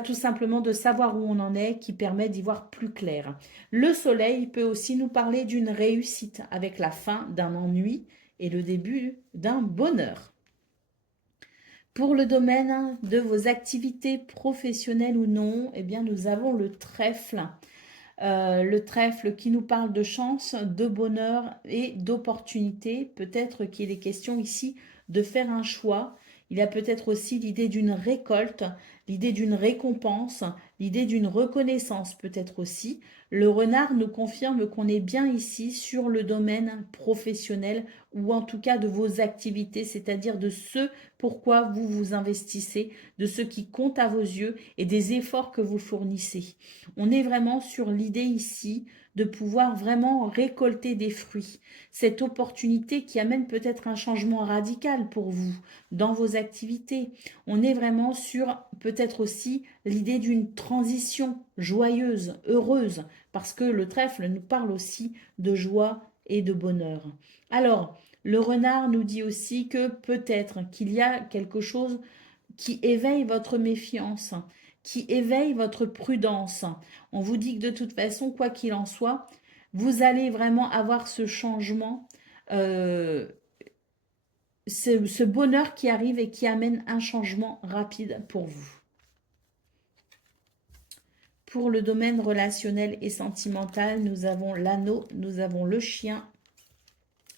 tout simplement de savoir où on en est, qui permet d'y voir plus clair. Le soleil peut aussi nous parler d'une réussite avec la fin d'un ennui et le début d'un bonheur. Pour le domaine de vos activités professionnelles ou non, eh bien nous avons le trèfle. Le trèfle qui nous parle de chance, de bonheur et d'opportunité. Peut-être qu'il est question ici de faire un choix. Il y a peut-être aussi l'idée d'une récolte, l'idée d'une récompense, l'idée d'une reconnaissance peut-être aussi. Le renard nous confirme qu'on est bien ici sur le domaine professionnel ou en tout cas de vos activités, c'est-à-dire de ce pourquoi vous vous investissez, de ce qui compte à vos yeux et des efforts que vous fournissez. On est vraiment sur l'idée ici de pouvoir vraiment récolter des fruits. Cette opportunité qui amène peut-être un changement radical pour vous dans vos activités. On est vraiment sur peut-être aussi l'idée d'une transition joyeuse, heureuse, parce que le trèfle nous parle aussi de joie et de bonheur. Alors, le renard nous dit aussi que peut-être qu'il y a quelque chose qui éveille votre méfiance, qui éveille votre prudence. On vous dit que de toute façon, quoi qu'il en soit, vous allez vraiment avoir ce changement, ce bonheur qui arrive et qui amène un changement rapide pour vous. Pour le domaine relationnel et sentimental, nous avons l'anneau, nous avons le chien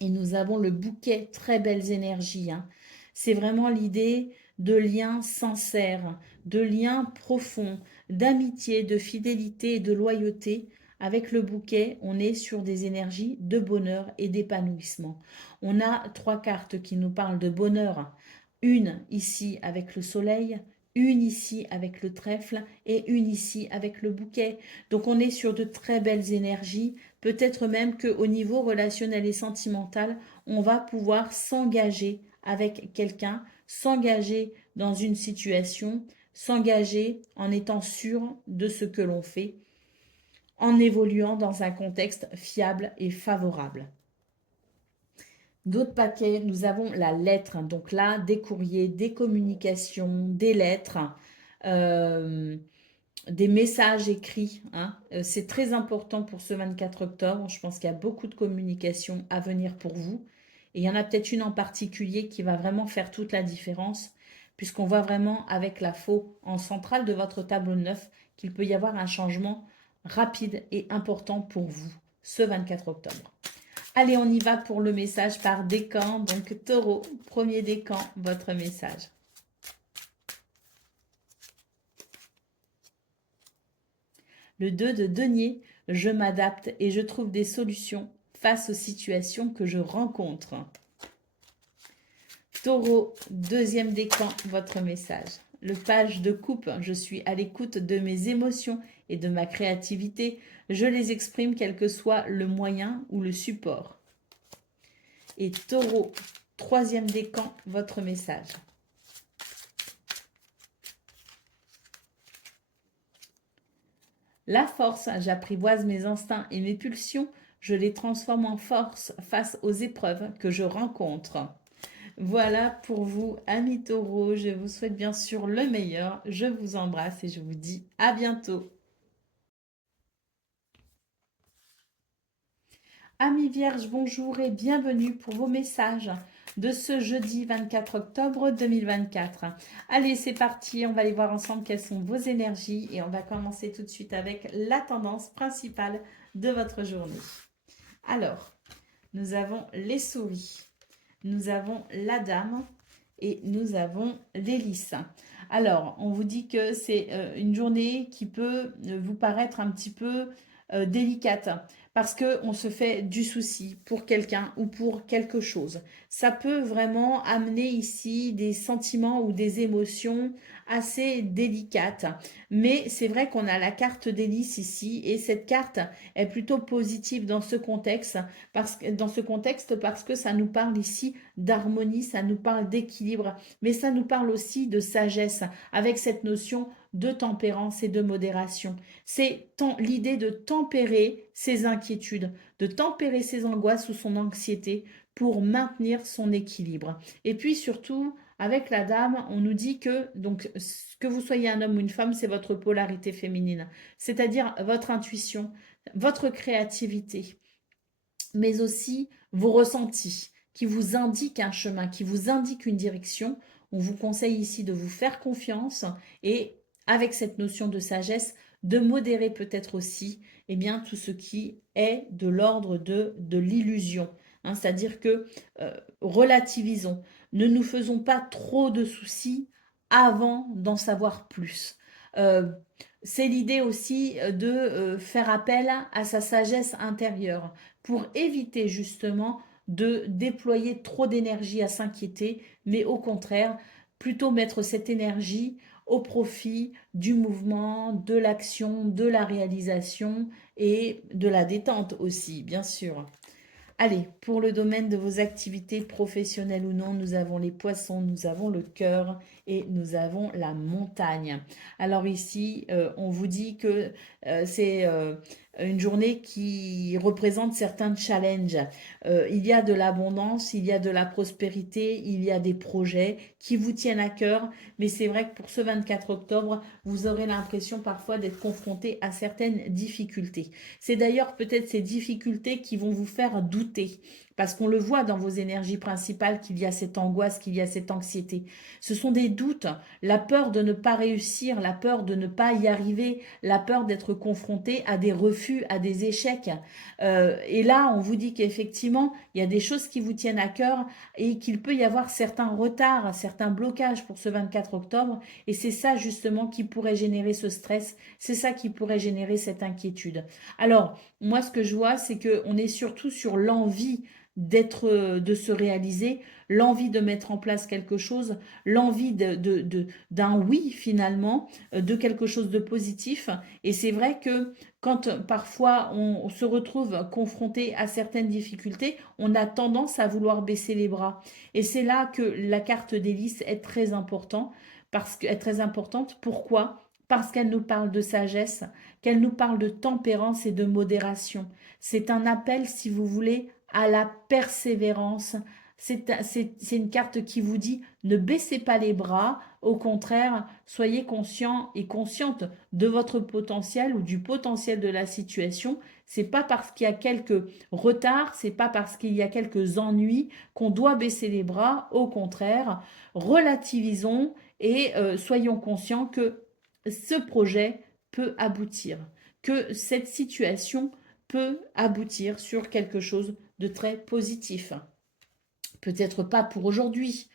et nous avons le bouquet. Très belles énergies. C'est vraiment l'idée de liens sincères, de liens profonds, d'amitié, de fidélité et de loyauté. Avec le bouquet, on est sur des énergies de bonheur et d'épanouissement. On a 3 cartes qui nous parlent de bonheur. Une ici avec le soleil, une ici avec le trèfle et une ici avec le bouquet. Donc on est sur de très belles énergies. Peut-être même qu'au niveau relationnel et sentimental, on va pouvoir s'engager avec quelqu'un, s'engager dans une situation, s'engager en étant sûr de ce que l'on fait, en évoluant dans un contexte fiable et favorable. D'autres paquets, nous avons la lettre, donc là, des courriers, des communications, des lettres, des messages écrits. C'est très important pour ce 24 octobre. Je pense qu'il y a beaucoup de communications à venir pour vous. Et il y en a peut-être une en particulier qui va vraiment faire toute la différence, puisqu'on voit vraiment avec la faux en centrale de votre tableau 9 qu'il peut y avoir un changement rapide et important pour vous ce 24 octobre. Allez, on y va pour le message par décan. Donc, taureau, premier décan, votre message. Le 2 de denier, je m'adapte et je trouve des solutions face aux situations que je rencontre. Taureau, deuxième décan, votre message. Le page de coupe, je suis à l'écoute de mes émotions et de ma créativité. Je les exprime quel que soit le moyen ou le support. Et taureau, troisième décan, votre message. La force, j'apprivoise mes instincts et mes pulsions, je les transforme en force face aux épreuves que je rencontre. Voilà pour vous, amis taureaux, je vous souhaite bien sûr le meilleur, je vous embrasse et je vous dis à bientôt. Amis vierges, bonjour et bienvenue pour vos messages de ce jeudi 24 octobre 2024. Allez, c'est parti, on va aller voir ensemble quelles sont vos énergies et on va commencer tout de suite avec la tendance principale de votre journée. Alors, nous avons les souris, nous avons la dame et nous avons l'hélice. Alors, on vous dit que c'est une journée qui peut vous paraître un petit peu délicate parce qu'on se fait du souci pour quelqu'un ou pour quelque chose. Ça peut vraiment amener ici des sentiments ou des émotions assez délicates. Mais c'est vrai qu'on a la carte d'hélice ici et cette carte est plutôt positive dans ce contexte parce que ça nous parle ici d'harmonie, ça nous parle d'équilibre, mais ça nous parle aussi de sagesse avec cette notion de tempérance et de modération. C'est l'idée de tempérer ses inquiétudes, de tempérer ses angoisses ou son anxiété pour maintenir son équilibre. Et puis surtout, avec la dame, on nous dit que, donc, que vous soyez un homme ou une femme, c'est votre polarité féminine, c'est-à-dire votre intuition, votre créativité, mais aussi vos ressentis qui vous indiquent un chemin, qui vous indiquent une direction. On vous conseille ici de vous faire confiance et avec cette notion de sagesse, de modérer peut-être aussi eh bien, tout ce qui est de l'ordre de l'illusion. Hein, c'est-à-dire que relativisons, ne nous faisons pas trop de soucis avant d'en savoir plus. Euh, c'est l'idée aussi de faire appel à sa sagesse intérieure pour éviter justement de déployer trop d'énergie à s'inquiéter, mais au contraire, plutôt mettre cette énergie au profit du mouvement, de l'action, de la réalisation et de la détente aussi, bien sûr. Allez, pour le domaine de vos activités professionnelles ou non, nous avons les poissons, nous avons le cœur et nous avons la montagne. Alors ici, on vous dit que c'est une journée qui représente certains challenges. Il y a de l'abondance, il y a de la prospérité, il y a des projets qui vous tiennent à cœur, mais c'est vrai que pour ce 24 octobre, vous aurez l'impression parfois d'être confronté à certaines difficultés. C'est d'ailleurs peut-être ces difficultés qui vont vous faire douter, parce qu'on le voit dans vos énergies principales qu'il y a cette angoisse, qu'il y a cette anxiété. Ce sont des doutes, la peur de ne pas réussir, la peur de ne pas y arriver, la peur d'être confronté à des refus, à des échecs. Et là, on vous dit qu'effectivement, il y a des choses qui vous tiennent à cœur et qu'il peut y avoir certains retards, certains blocages pour ce 24 octobre. Et c'est ça justement qui pourrait générer ce stress, c'est ça qui pourrait générer cette inquiétude. Alors, moi, ce que je vois, c'est qu'on est surtout sur l'envie de se réaliser, l'envie de mettre en place quelque chose, l'envie d'un oui finalement, de quelque chose de positif. Et c'est vrai que quand parfois on se retrouve confronté à certaines difficultés, on a tendance à vouloir baisser les bras. Et c'est là que la carte d'hélice est très importante, est très importante. Pourquoi? Parce qu'elle nous parle de sagesse, qu'elle nous parle de tempérance et de modération. C'est un appel, si vous voulez, à la persévérance. C'est une carte qui vous dit ne baissez pas les bras, au contraire, soyez conscient et consciente de votre potentiel ou du potentiel de la situation. C'est pas parce qu'il y a quelques retards, c'est pas parce qu'il y a quelques ennuis qu'on doit baisser les bras. Au contraire, relativisons et soyons conscients que ce projet peut aboutir, que cette situation peut aboutir sur quelque chose de très positif. Peut-être pas pour aujourd'hui,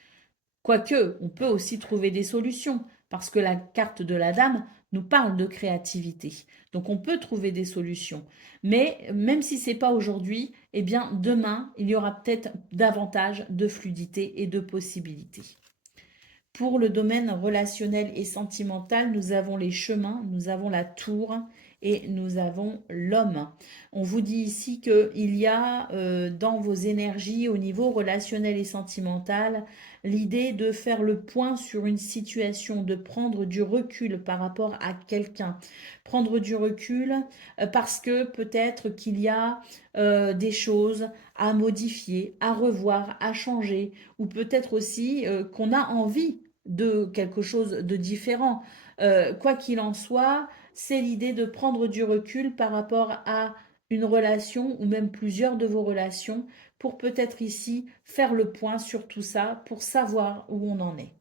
quoique on peut aussi trouver des solutions, parce que la carte de la dame nous parle de créativité. Donc on peut trouver des solutions. Mais même si ce n'est pas aujourd'hui, eh bien demain, il y aura peut-être davantage de fluidité et de possibilités. Pour le domaine relationnel et sentimental, nous avons les chemins, nous avons la tour et nous avons l'homme. On vous dit ici qu'il y a dans vos énergies au niveau relationnel et sentimental l'idée de faire le point sur une situation, de prendre du recul par rapport à quelqu'un. Prendre du recul parce que peut-être qu'il y a des choses à modifier, à revoir, à changer, ou peut-être aussi qu'on a envie de quelque chose de différent. Quoi qu'il en soit, c'est l'idée de prendre du recul par rapport à une relation ou même plusieurs de vos relations pour peut-être ici faire le point sur tout ça pour savoir où on en est.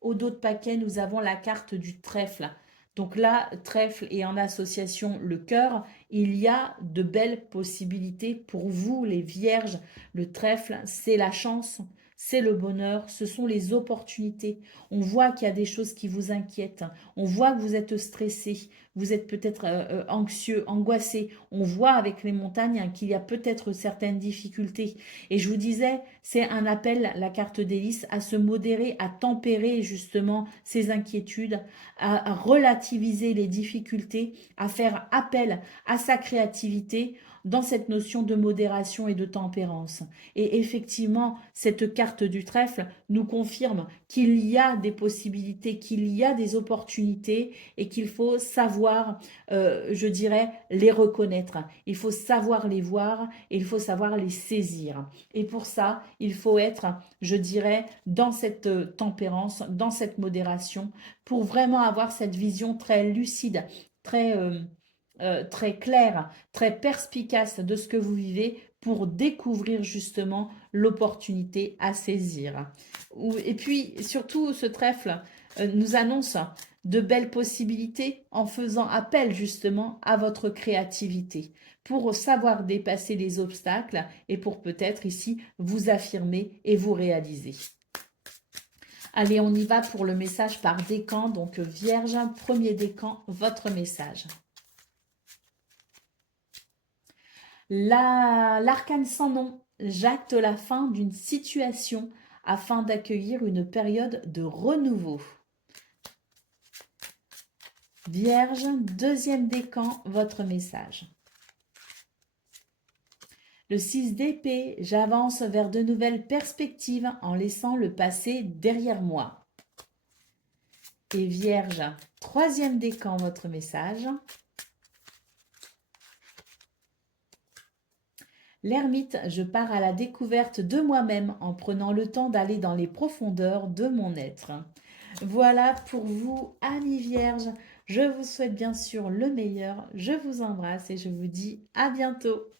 Au dos de paquet, nous avons la carte du trèfle. Donc là, trèfle et en association le cœur, il y a de belles possibilités pour vous les vierges. Le trèfle, c'est la chance, c'est le bonheur, ce sont les opportunités. On voit qu'il y a des choses qui vous inquiètent, on voit que vous êtes stressé, vous êtes peut-être anxieux, angoissé. On voit avec les montagnes hein, qu'il y a peut-être certaines difficultés. Et je vous disais, c'est un appel, la carte d'hélice, à se modérer, à tempérer justement ces inquiétudes, à relativiser les difficultés, à faire appel à sa créativité dans cette notion de modération et de tempérance. Et effectivement, cette carte du trèfle nous confirme qu'il y a des possibilités, qu'il y a des opportunités et qu'il faut savoir, je dirais, les reconnaître. Il faut savoir les voir et il faut savoir les saisir. Et pour ça, il faut être, je dirais, dans cette tempérance, dans cette modération, pour vraiment avoir cette vision très lucide, très... très claire, très perspicace de ce que vous vivez pour découvrir justement l'opportunité à saisir. Et puis surtout, ce trèfle nous annonce de belles possibilités en faisant appel justement à votre créativité pour savoir dépasser les obstacles et pour peut-être ici vous affirmer et vous réaliser. Allez, on y va pour le message par décan. Donc Vierge, premier décan, votre message. L'arcane sans nom jacte la fin d'une situation afin d'accueillir une période de renouveau. Vierge, deuxième décan, votre message. Le 6 d'épée, j'avance vers de nouvelles perspectives en laissant le passé derrière moi. Et Vierge, troisième décan, votre message. L'ermite, je pars à la découverte de moi-même en prenant le temps d'aller dans les profondeurs de mon être. Voilà pour vous, amis vierges. Je vous souhaite bien sûr le meilleur. Je vous embrasse et je vous dis à bientôt.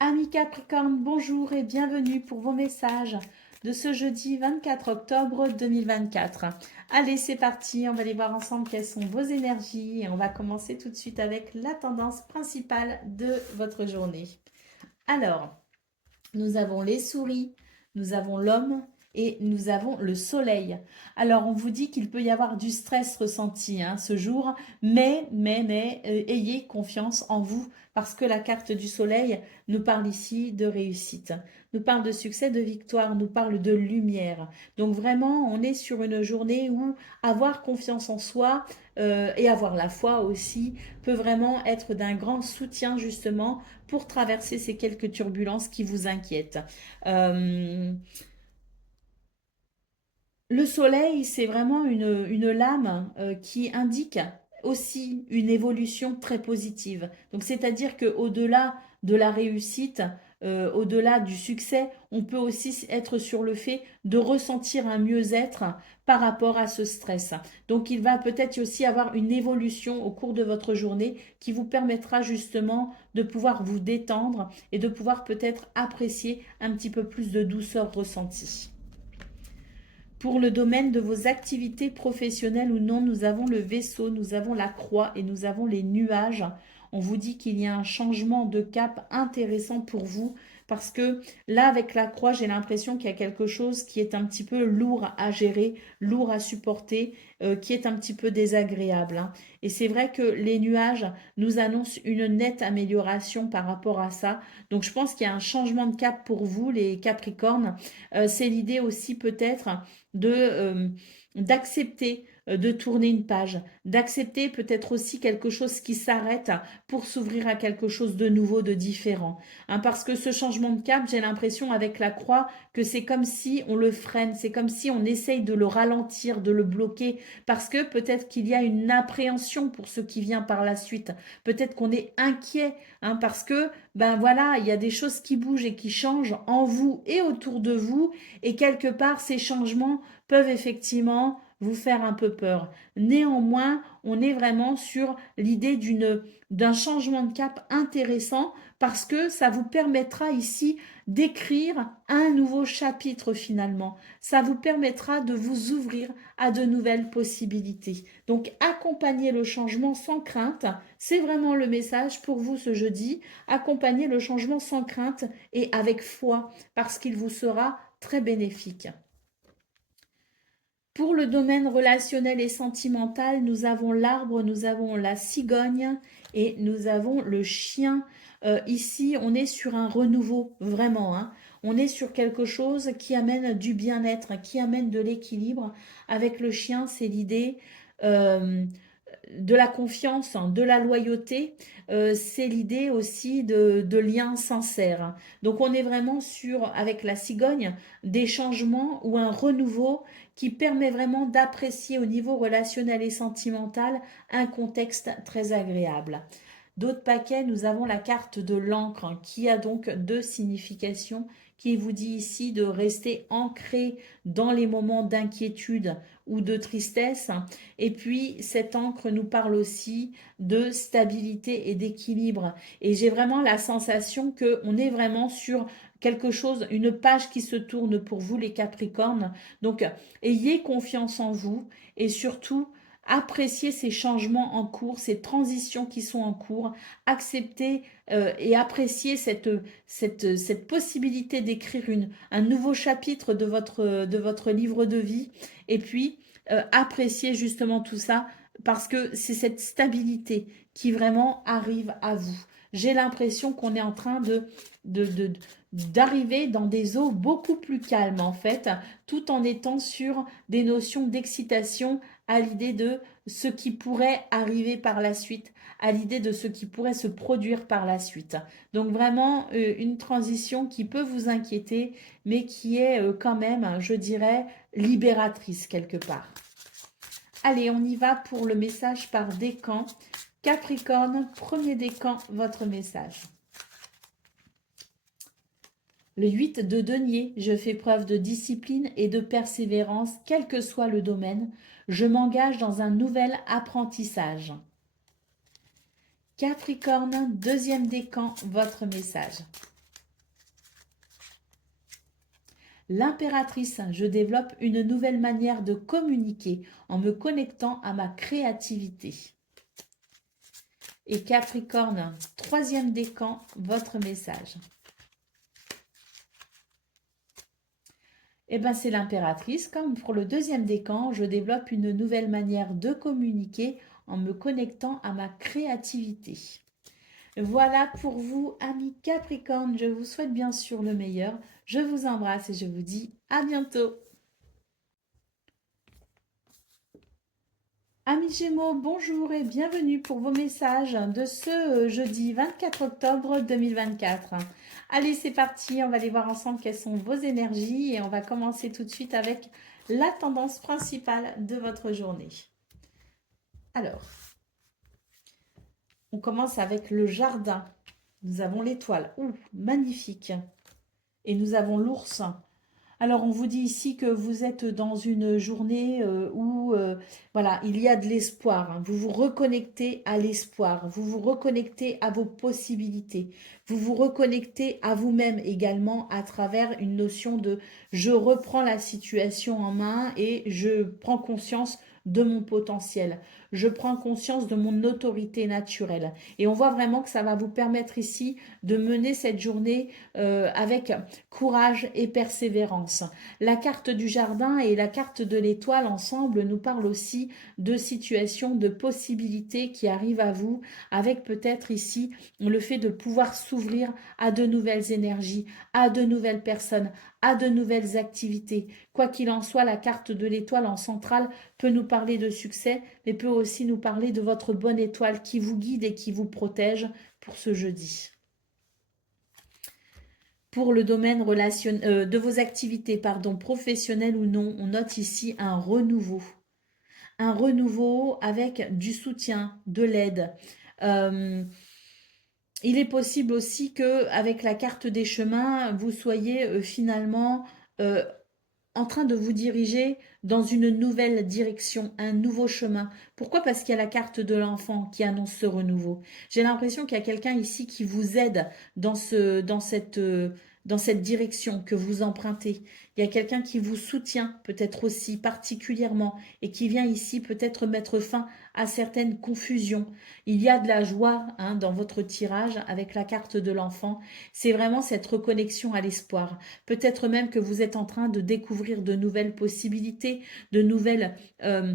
Amis Capricorne, bonjour et bienvenue pour vos messages de ce jeudi 24 octobre 2024. Allez, c'est parti, on va aller voir ensemble quelles sont vos énergies et on va commencer tout de suite avec la tendance principale de votre journée. Alors, nous avons les souris, nous avons l'homme et nous avons le soleil. Alors, on vous dit qu'il peut y avoir du stress ressenti ce jour, mais ayez confiance en vous parce que la carte du soleil nous parle ici de réussite, nous parle de succès, de victoire, nous parle de lumière. Donc vraiment, on est sur une journée où avoir confiance en soi et avoir la foi aussi peut vraiment être d'un grand soutien justement pour traverser ces quelques turbulences qui vous inquiètent. Le soleil, c'est vraiment une lame qui indique aussi une évolution très positive. Donc, c'est-à-dire qu'au-delà de la réussite, au-delà du succès, on peut aussi être sur le fait de ressentir un mieux-être par rapport à ce stress. Donc, il va peut-être aussi avoir une évolution au cours de votre journée qui vous permettra justement de pouvoir vous détendre et de pouvoir peut-être apprécier un petit peu plus de douceur ressentie. Pour le domaine de vos activités professionnelles ou non, nous avons le vaisseau, nous avons la croix et nous avons les nuages. On vous dit qu'il y a un changement de cap intéressant pour vous parce que là, avec la croix, j'ai l'impression qu'il y a quelque chose qui est un petit peu lourd à gérer, lourd à supporter, qui est un petit peu désagréable. Et c'est vrai que les nuages nous annoncent une nette amélioration par rapport à ça. Donc, je pense qu'il y a un changement de cap pour vous, les Capricornes. C'est l'idée aussi peut-être d'accepter de tourner une page, d'accepter peut-être aussi quelque chose qui s'arrête pour s'ouvrir à quelque chose de nouveau, de différent. Parce que ce changement de cap, j'ai l'impression avec la croix que c'est comme si on le freine, c'est comme si on essaye de le ralentir, de le bloquer, parce que peut-être qu'il y a une appréhension pour ce qui vient par la suite. Peut-être qu'on est inquiet, parce que ben voilà, il y a des choses qui bougent et qui changent en vous et autour de vous, et quelque part ces changements peuvent effectivement vous faire un peu peur. Néanmoins, on est vraiment sur l'idée d'un changement de cap intéressant parce que ça vous permettra ici d'écrire un nouveau chapitre finalement. Ça vous permettra de vous ouvrir à de nouvelles possibilités. Donc, accompagnez le changement sans crainte. C'est vraiment le message pour vous ce jeudi. Accompagnez le changement sans crainte et avec foi parce qu'il vous sera très bénéfique. Pour le domaine relationnel et sentimental, nous avons l'arbre, nous avons la cigogne et nous avons le chien. Ici, on est sur un renouveau, vraiment, hein. On est sur quelque chose qui amène du bien-être, qui amène de l'équilibre. Avec le chien, c'est l'idée de la confiance, de la loyauté. C'est l'idée aussi de liens sincères. Donc, on est vraiment sur, avec la cigogne, des changements ou un renouveau qui permet vraiment d'apprécier au niveau relationnel et sentimental un contexte très agréable. D'autres paquets, nous avons la carte de l'encre qui a donc deux significations, qui vous dit ici de rester ancré dans les moments d'inquiétude ou de tristesse. Et puis, cette encre nous parle aussi de stabilité et d'équilibre. Et j'ai vraiment la sensation qu'on est vraiment sur quelque chose, une page qui se tourne pour vous les Capricornes. Donc, ayez confiance en vous et surtout, appréciez ces changements en cours, ces transitions qui sont en cours, acceptez et appréciez cette possibilité d'écrire un nouveau chapitre de votre livre de vie et puis appréciez justement tout ça parce que c'est cette stabilité qui vraiment arrive à vous. J'ai l'impression qu'on est en train d'arriver dans des eaux beaucoup plus calmes en fait, tout en étant sur des notions d'excitation à l'idée de ce qui pourrait arriver par la suite, à l'idée de ce qui pourrait se produire par la suite. Donc vraiment une transition qui peut vous inquiéter, mais qui est quand même, je dirais, libératrice quelque part. Allez, on y va pour le message par décan. Capricorne, premier décan, votre message. Le 8 de denier, je fais preuve de discipline et de persévérance, quel que soit le domaine. Je m'engage dans un nouvel apprentissage. Capricorne, deuxième décan, votre message. L'impératrice, je développe une nouvelle manière de communiquer en me connectant à ma créativité. Et Capricorne, troisième décan, votre message. Eh bien, c'est l'impératrice. Comme pour le deuxième décan, je développe une nouvelle manière de communiquer en me connectant à ma créativité. Voilà pour vous, amis Capricorne. Je vous souhaite bien sûr le meilleur. Je vous embrasse et je vous dis à bientôt. Amis Gémeaux, bonjour et bienvenue pour vos messages de ce jeudi 24 octobre 2024. Allez, c'est parti, on va aller voir ensemble quelles sont vos énergies et on va commencer tout de suite avec la tendance principale de votre journée. Alors, on commence avec le jardin. Nous avons l'étoile, magnifique. Et nous avons l'ours. Alors, on vous dit ici que vous êtes dans une journée où, voilà, il y a de l'espoir, hein. Vous vous reconnectez à l'espoir, vous vous reconnectez à vos possibilités, vous vous reconnectez à vous-même également à travers une notion de « je reprends la situation en main et je prends conscience de mon potentiel, je prends conscience de mon autorité naturelle ». Et on voit vraiment que ça va vous permettre ici de mener cette journée avec courage et persévérance. La carte du jardin et la carte de l'étoile ensemble nous parlent aussi de situations, de possibilités qui arrivent à vous, avec peut-être ici le fait de pouvoir s'ouvrir à de nouvelles énergies, à de nouvelles personnes, à de nouvelles activités. Quoi qu'il en soit, la carte de l'étoile en centrale peut nous parler de succès, mais peut aussi nous parler de votre bonne étoile qui vous guide et qui vous protège pour ce jeudi. Pour le domaine de vos activités, professionnelles ou non, on note ici un renouveau. Un renouveau avec du soutien, de l'aide. Il est possible aussi que, avec la carte des chemins, vous soyez finalement en train de vous diriger dans une nouvelle direction, un nouveau chemin. Pourquoi? Parce qu'il y a la carte de l'enfant qui annonce ce renouveau. J'ai l'impression qu'il y a quelqu'un ici qui vous aide dans cette dans cette direction que vous empruntez. Il y a quelqu'un qui vous soutient peut-être aussi particulièrement et qui vient ici peut-être mettre fin à certaines confusions. Il y a de la joie dans votre tirage avec la carte de l'enfant. C'est vraiment cette reconnexion à l'espoir. Peut-être même que vous êtes en train de découvrir de nouvelles possibilités, de nouvelles... euh,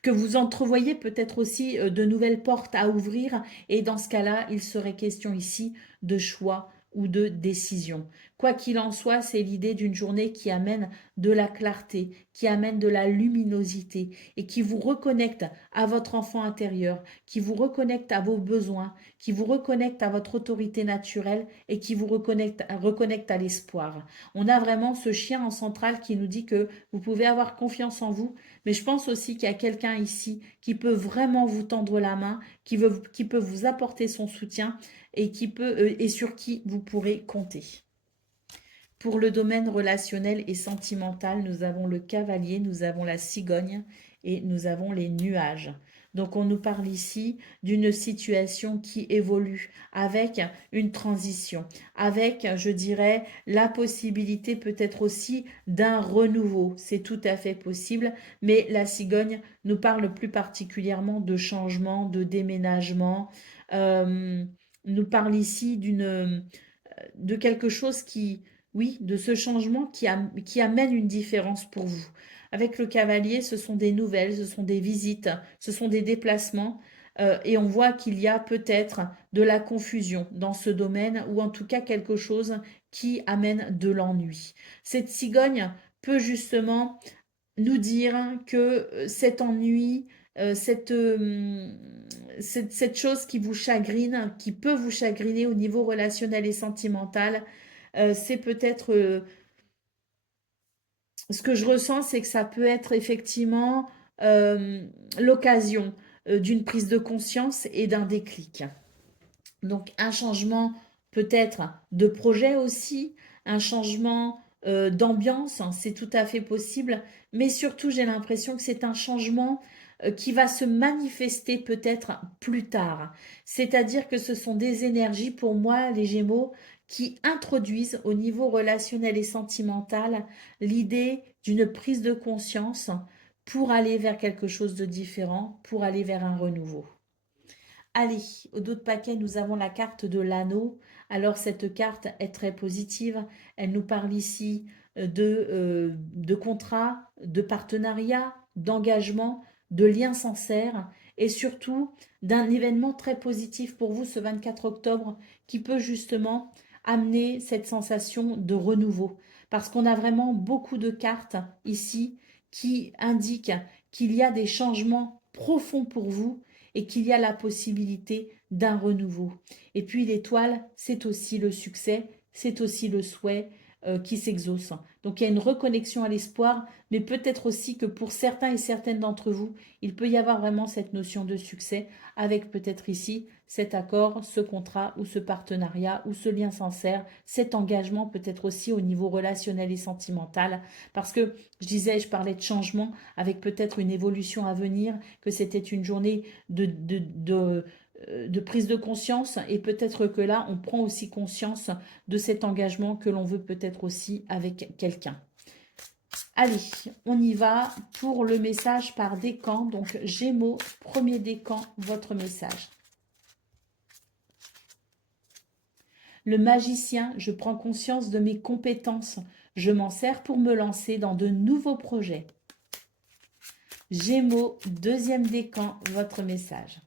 que vous entrevoyez peut-être aussi de nouvelles portes à ouvrir et dans ce cas-là, il serait question ici de choix ou de décision. Quoi qu'il en soit, c'est l'idée d'une journée qui amène de la clarté, qui amène de la luminosité et qui vous reconnecte à votre enfant intérieur, qui vous reconnecte à vos besoins, qui vous reconnecte à votre autorité naturelle et qui vous reconnecte à l'espoir. On a vraiment ce chien en centrale qui nous dit que vous pouvez avoir confiance en vous, mais je pense aussi qu'il y a quelqu'un ici qui peut vraiment vous tendre la main, qui peut vous apporter son soutien et, et sur qui vous pourrez compter. Pour le domaine relationnel et sentimental, nous avons le cavalier, nous avons la cigogne et nous avons les nuages. Donc on nous parle ici d'une situation qui évolue avec une transition, avec, je dirais, la possibilité peut-être aussi d'un renouveau. C'est tout à fait possible, mais la cigogne nous parle plus particulièrement de changement, de déménagement, nous parle ici de quelque chose qui, oui, de ce changement qui amène une différence pour vous. Avec le cavalier, ce sont des nouvelles, ce sont des visites, ce sont des déplacements, et on voit qu'il y a peut-être de la confusion dans ce domaine, ou en tout cas quelque chose qui amène de l'ennui. Cette cigogne peut justement nous dire que cet ennui, cette chose qui vous chagrine, qui peut vous chagriner au niveau relationnel et sentimental, c'est peut-être ce que je ressens, c'est que ça peut être effectivement euh, l'occasion d'une prise de conscience et d'un déclic. Donc un changement peut-être de projet aussi, un changement d'ambiance, c'est tout à fait possible, mais surtout j'ai l'impression que c'est un changement qui va se manifester peut-être plus tard. C'est-à-dire que ce sont des énergies pour moi, les Gémeaux, qui introduisent au niveau relationnel et sentimental l'idée d'une prise de conscience pour aller vers quelque chose de différent, pour aller vers un renouveau. Allez, au dos de paquet, nous avons la carte de l'anneau. Alors cette carte est très positive. Elle nous parle ici de contrat, de partenariat, d'engagement, de liens sincères et surtout d'un événement très positif pour vous ce 24 octobre qui peut justement amener cette sensation de renouveau. Parce qu'on a vraiment beaucoup de cartes ici qui indiquent qu'il y a des changements profonds pour vous et qu'il y a la possibilité d'un renouveau. Et puis l'étoile, c'est aussi le succès, c'est aussi le souhait qui s'exauce. Donc il y a une reconnexion à l'espoir, mais peut-être aussi que pour certains et certaines d'entre vous, il peut y avoir vraiment cette notion de succès avec peut-être ici cet accord, ce contrat ou ce partenariat ou ce lien sincère, cet engagement peut-être aussi au niveau relationnel et sentimental. Parce que je parlais de changement avec peut-être une évolution à venir, que c'était une journée de prise de conscience et peut-être que là, on prend aussi conscience de cet engagement que l'on veut peut-être aussi avec quelqu'un. Allez, on y va pour le message par décan. Donc, Gémeaux, premier décan, votre message. Le magicien, je prends conscience de mes compétences. Je m'en sers pour me lancer dans de nouveaux projets. Gémeaux, deuxième décan, votre message.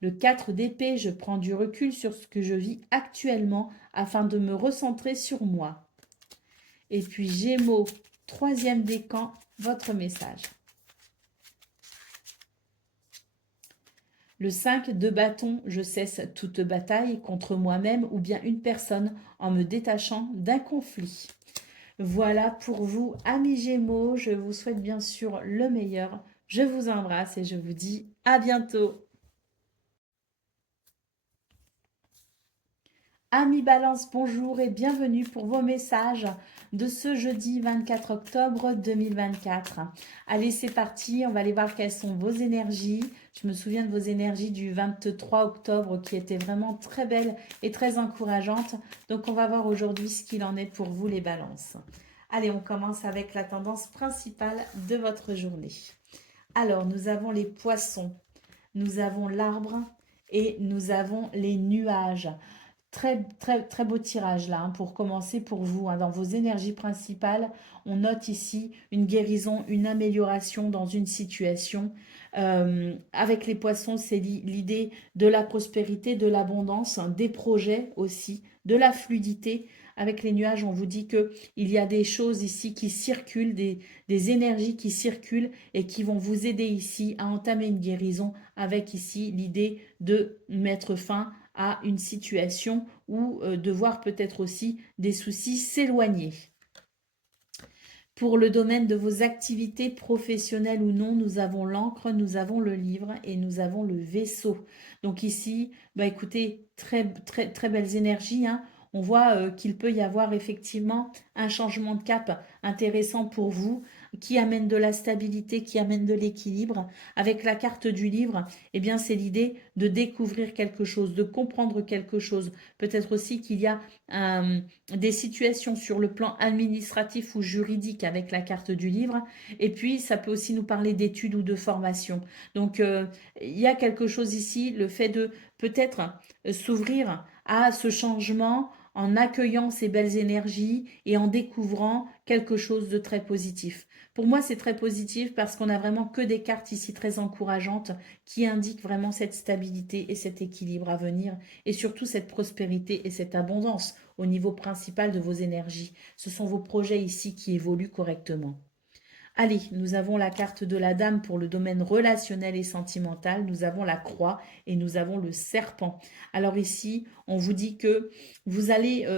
Le 4 d'épée, je prends du recul sur ce que je vis actuellement afin de me recentrer sur moi. Et puis Gémeaux, troisième décan, votre message. Le 5 de bâton, je cesse toute bataille contre moi-même ou bien une personne en me détachant d'un conflit. Voilà pour vous, amis Gémeaux. Je vous souhaite bien sûr le meilleur. Je vous embrasse et je vous dis à bientôt. Amis Balance, bonjour et bienvenue pour vos messages de ce jeudi 24 octobre 2024. Allez, c'est parti, on va aller voir quelles sont vos énergies. Je me souviens de vos énergies du 23 octobre qui étaient vraiment très belles et très encourageantes. Donc, on va voir aujourd'hui ce qu'il en est pour vous les balances. Allez, on commence avec la tendance principale de votre journée. Alors, nous avons les poissons, nous avons l'arbre et nous avons les nuages. Très, très, très beau tirage là, hein, pour commencer pour vous. Hein. Dans vos énergies principales, on note ici une guérison, une amélioration dans une situation. Avec les poissons, c'est l'idée de la prospérité, de l'abondance, hein, des projets aussi, de la fluidité. Avec les nuages, on vous dit qu'il y a des choses ici qui circulent, des énergies qui circulent et qui vont vous aider ici à entamer une guérison avec ici l'idée de mettre fin à une situation ou de voir peut-être aussi des soucis s'éloigner. Pour le domaine de vos activités professionnelles ou non, nous avons l'encre, nous avons le livre et nous avons le vaisseau. Donc ici, bah écoutez, très, très, très belles énergies, hein. On voit qu'il peut y avoir effectivement un changement de cap intéressant pour vous, qui amène de la stabilité, qui amène de l'équilibre. Avec la carte du livre, eh bien c'est l'idée de découvrir quelque chose, de comprendre quelque chose. Peut-être aussi qu'il y a des situations sur le plan administratif ou juridique avec la carte du livre. Et puis, ça peut aussi nous parler d'études ou de formation. Donc, il y a quelque chose ici, le fait de peut-être s'ouvrir à ce changement en accueillant ces belles énergies et en découvrant quelque chose de très positif. Pour moi, c'est très positif parce qu'on a vraiment que des cartes ici très encourageantes qui indiquent vraiment cette stabilité et cet équilibre à venir et surtout cette prospérité et cette abondance au niveau principal de vos énergies. Ce sont vos projets ici qui évoluent correctement. Allez, nous avons la carte de la dame pour le domaine relationnel et sentimental. Nous avons la croix et nous avons le serpent. Alors ici, on vous dit que vous allez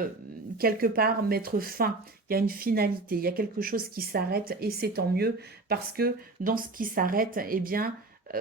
quelque part mettre fin. Il y a une finalité, il y a quelque chose qui s'arrête et c'est tant mieux parce que dans ce qui s'arrête, eh bien,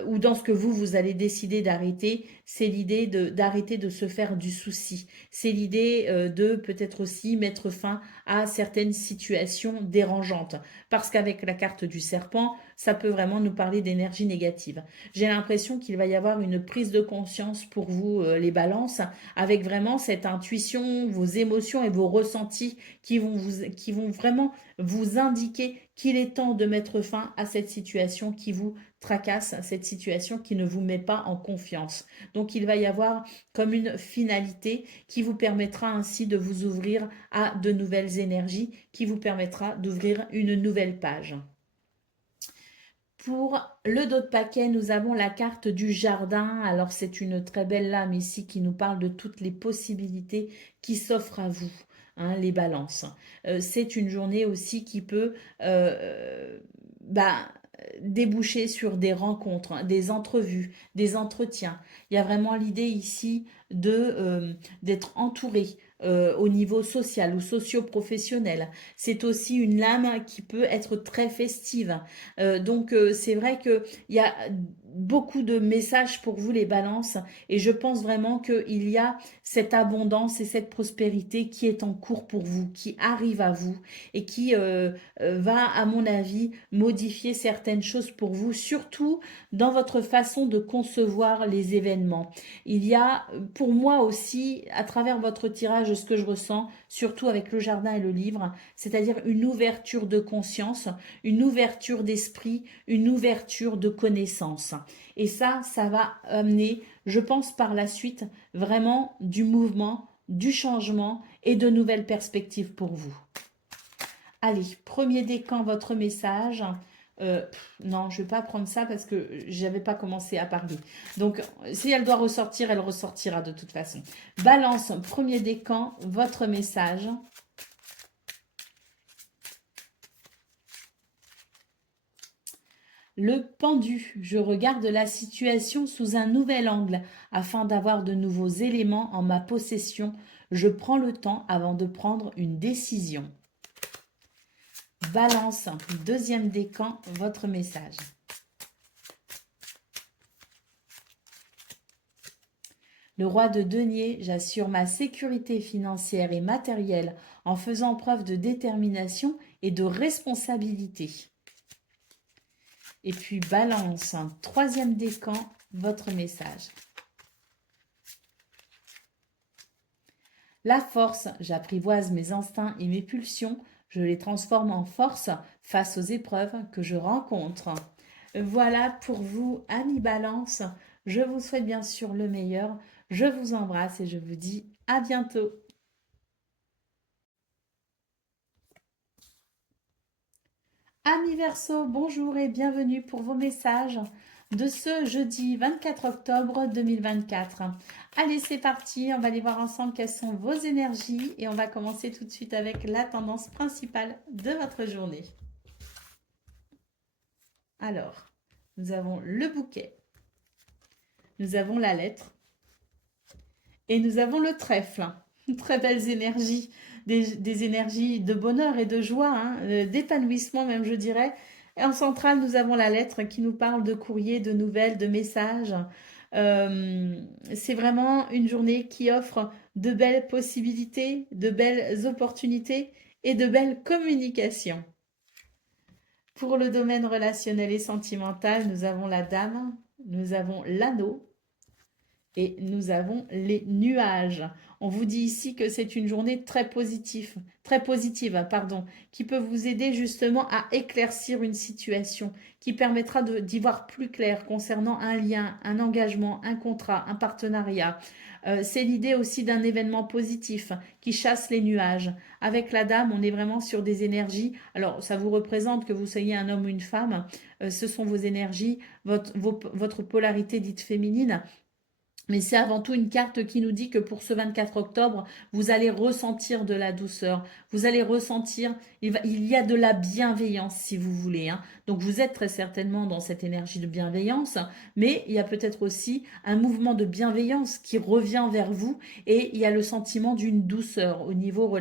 ou dans ce que vous allez décider d'arrêter, c'est l'idée d'arrêter de se faire du souci. C'est l'idée de peut-être aussi mettre fin à certaines situations dérangeantes. Parce qu'avec la carte du serpent, ça peut vraiment nous parler d'énergie négative. J'ai l'impression qu'il va y avoir une prise de conscience pour vous, les balances, avec vraiment cette intuition, vos émotions et vos ressentis qui vont vraiment vous indiquer qu'il est temps de mettre fin à cette situation qui vous tracasse, cette situation qui ne vous met pas en confiance. Donc il va y avoir comme une finalité qui vous permettra ainsi de vous ouvrir à de nouvelles énergies, qui vous permettra d'ouvrir une nouvelle page. Pour le dos de paquet, nous avons la carte du jardin. Alors c'est une très belle lame ici qui nous parle de toutes les possibilités qui s'offrent à vous. Hein, les balances. C'est une journée aussi qui peut déboucher sur des rencontres, hein, des entrevues, des entretiens. Il y a vraiment l'idée ici d'être entouré au niveau social ou socio-professionnel. C'est aussi une lame qui peut être très festive. Donc c'est vrai qu'il y a beaucoup de messages pour vous les balances et je pense vraiment qu'il y a cette abondance et cette prospérité qui est en cours pour vous, qui arrive à vous et qui va, à mon avis, modifier certaines choses pour vous, surtout dans votre façon de concevoir les événements. Il y a, pour moi aussi, à travers votre tirage, ce que je ressens, surtout avec le jardin et le livre, c'est-à-dire une ouverture de conscience, une ouverture d'esprit, une ouverture de connaissance. Et ça va amener, je pense, par la suite, vraiment du mouvement, du changement et de nouvelles perspectives pour vous. Allez, premier décan, votre message. Non, je ne vais pas prendre ça parce que j'avais pas commencé à parler. Donc, si elle doit ressortir, elle ressortira de toute façon. Balance, premier décan, votre message. Le pendu, je regarde la situation sous un nouvel angle afin d'avoir de nouveaux éléments en ma possession. Je prends le temps avant de prendre une décision. Balance, deuxième décan, votre message. Le roi de denier, j'assure ma sécurité financière et matérielle en faisant preuve de détermination et de responsabilité. Et puis balance, un troisième décan, votre message. La force, j'apprivoise mes instincts et mes pulsions, je les transforme en force face aux épreuves que je rencontre. Voilà pour vous, amis Balance. Je vous souhaite bien sûr le meilleur. Je vous embrasse et je vous dis à bientôt. Amis Verseau, bonjour et bienvenue pour vos messages de ce jeudi 24 octobre 2024. Allez, c'est parti, on va aller voir ensemble quelles sont vos énergies et on va commencer tout de suite avec la tendance principale de votre journée. Alors, nous avons le bouquet, nous avons la lettre et nous avons le trèfle. Très belles énergies, des énergies de bonheur et de joie, hein, d'épanouissement même, je dirais. Et en centrale, nous avons la lettre qui nous parle de courrier, de nouvelles, de messages. C'est vraiment une journée qui offre de belles possibilités, de belles opportunités et de belles communications. Pour le domaine relationnel et sentimental, nous avons la dame, nous avons l'anneau, et nous avons les nuages. On vous dit ici que c'est une journée très positive, qui peut vous aider justement à éclaircir une situation, qui permettra d'y voir plus clair concernant un lien, un engagement, un contrat, un partenariat. C'est l'idée aussi d'un événement positif qui chasse les nuages. Avec la dame, on est vraiment sur des énergies. Alors, ça vous représente que vous soyez un homme ou une femme. Ce sont vos énergies, votre polarité dite féminine. Mais c'est avant tout une carte qui nous dit que pour ce 24 octobre, vous allez ressentir de la douceur, vous allez ressentir, il y a de la bienveillance si vous voulez, hein. Donc vous êtes très certainement dans cette énergie de bienveillance, mais il y a peut-être aussi un mouvement de bienveillance qui revient vers vous et il y a le sentiment d'une douceur au niveau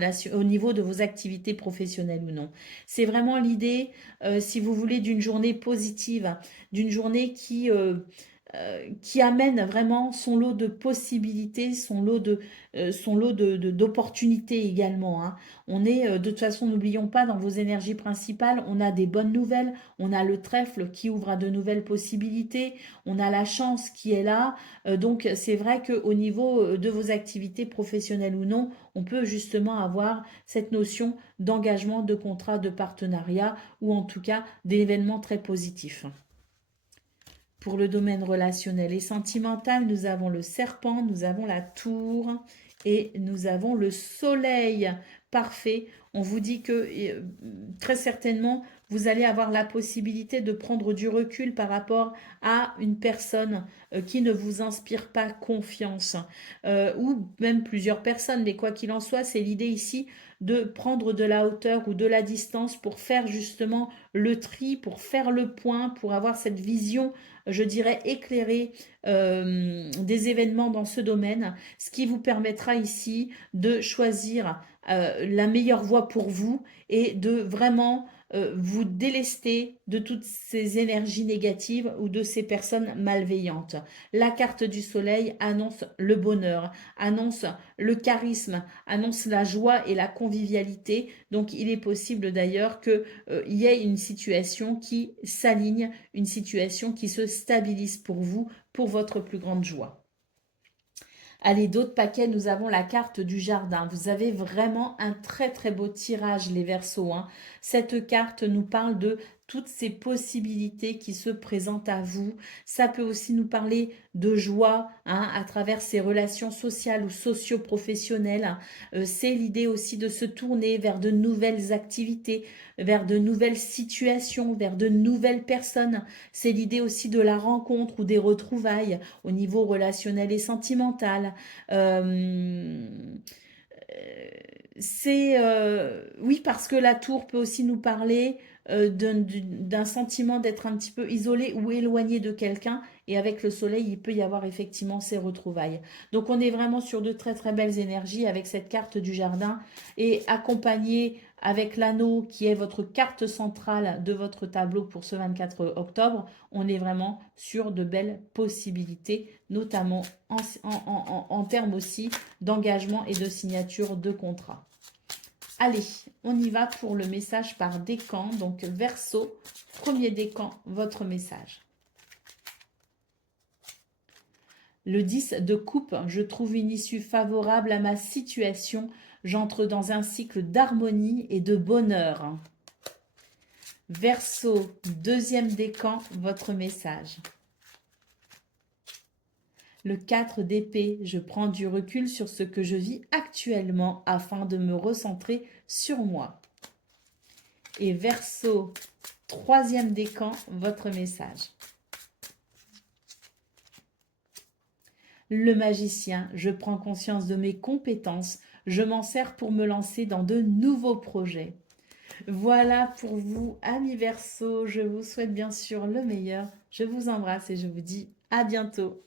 de vos activités professionnelles ou non. C'est vraiment l'idée, si vous voulez, d'une journée positive, d'une journée qui amène vraiment son lot de possibilités, son lot d'opportunités également, hein. On est, de toute façon, n'oublions pas, dans vos énergies principales, on a des bonnes nouvelles, on a le trèfle qui ouvre à de nouvelles possibilités, on a la chance qui est là. Donc, c'est vrai qu'au niveau de vos activités professionnelles ou non, on peut justement avoir cette notion d'engagement, de contrat, de partenariat ou en tout cas d'événements très positifs. Pour le domaine relationnel et sentimental, nous avons le serpent, nous avons la tour et nous avons le soleil. Parfait. On vous dit que très certainement, vous allez avoir la possibilité de prendre du recul par rapport à une personne qui ne vous inspire pas confiance, ou même plusieurs personnes. Mais quoi qu'il en soit, c'est l'idée ici de prendre de la hauteur ou de la distance pour faire justement le tri, pour faire le point, pour avoir cette vision, je dirais, éclairée des événements dans ce domaine, ce qui vous permettra ici de choisir la meilleure voie pour vous et de vraiment vous délester de toutes ces énergies négatives ou de ces personnes malveillantes. La carte du soleil annonce le bonheur, annonce le charisme, annonce la joie et la convivialité. Donc il est possible d'ailleurs qu'il y ait une situation qui s'aligne, une situation qui se stabilise pour vous, pour votre plus grande joie. Allez, d'autres paquets, nous avons la carte du jardin. Vous avez vraiment un très très beau tirage, les Verseaux, hein. Cette carte nous parle de toutes ces possibilités qui se présentent à vous. Ça peut aussi nous parler de joie, hein, à travers ces relations sociales ou socio-professionnelles. C'est l'idée aussi de se tourner vers de nouvelles activités, vers de nouvelles situations, vers de nouvelles personnes. C'est l'idée aussi de la rencontre ou des retrouvailles au niveau relationnel et sentimental. Euh, c'est oui, parce que la tour peut aussi nous parler d'un sentiment d'être un petit peu isolé ou éloigné de quelqu'un. Et avec le soleil, il peut y avoir effectivement ces retrouvailles. Donc on est vraiment sur de très très belles énergies avec cette carte du jardin et accompagné avec l'anneau qui est votre carte centrale de votre tableau pour ce 24 octobre. On est vraiment sur de belles possibilités, notamment en termes aussi d'engagement et de signature de contrat. Allez, on y va pour le message par décan. Donc, Verseau, premier décan, votre message. Le 10 de coupe, je trouve une issue favorable à ma situation. J'entre dans un cycle d'harmonie et de bonheur. Verseau, deuxième décan, votre message. Le 4 d'épée, je prends du recul sur ce que je vis actuellement afin de me recentrer sur moi. Et Verseau, troisième décan, votre message. Le magicien, je prends conscience de mes compétences, je m'en sers pour me lancer dans de nouveaux projets. Voilà pour vous, amis Verseau, je vous souhaite bien sûr le meilleur. Je vous embrasse et je vous dis à bientôt.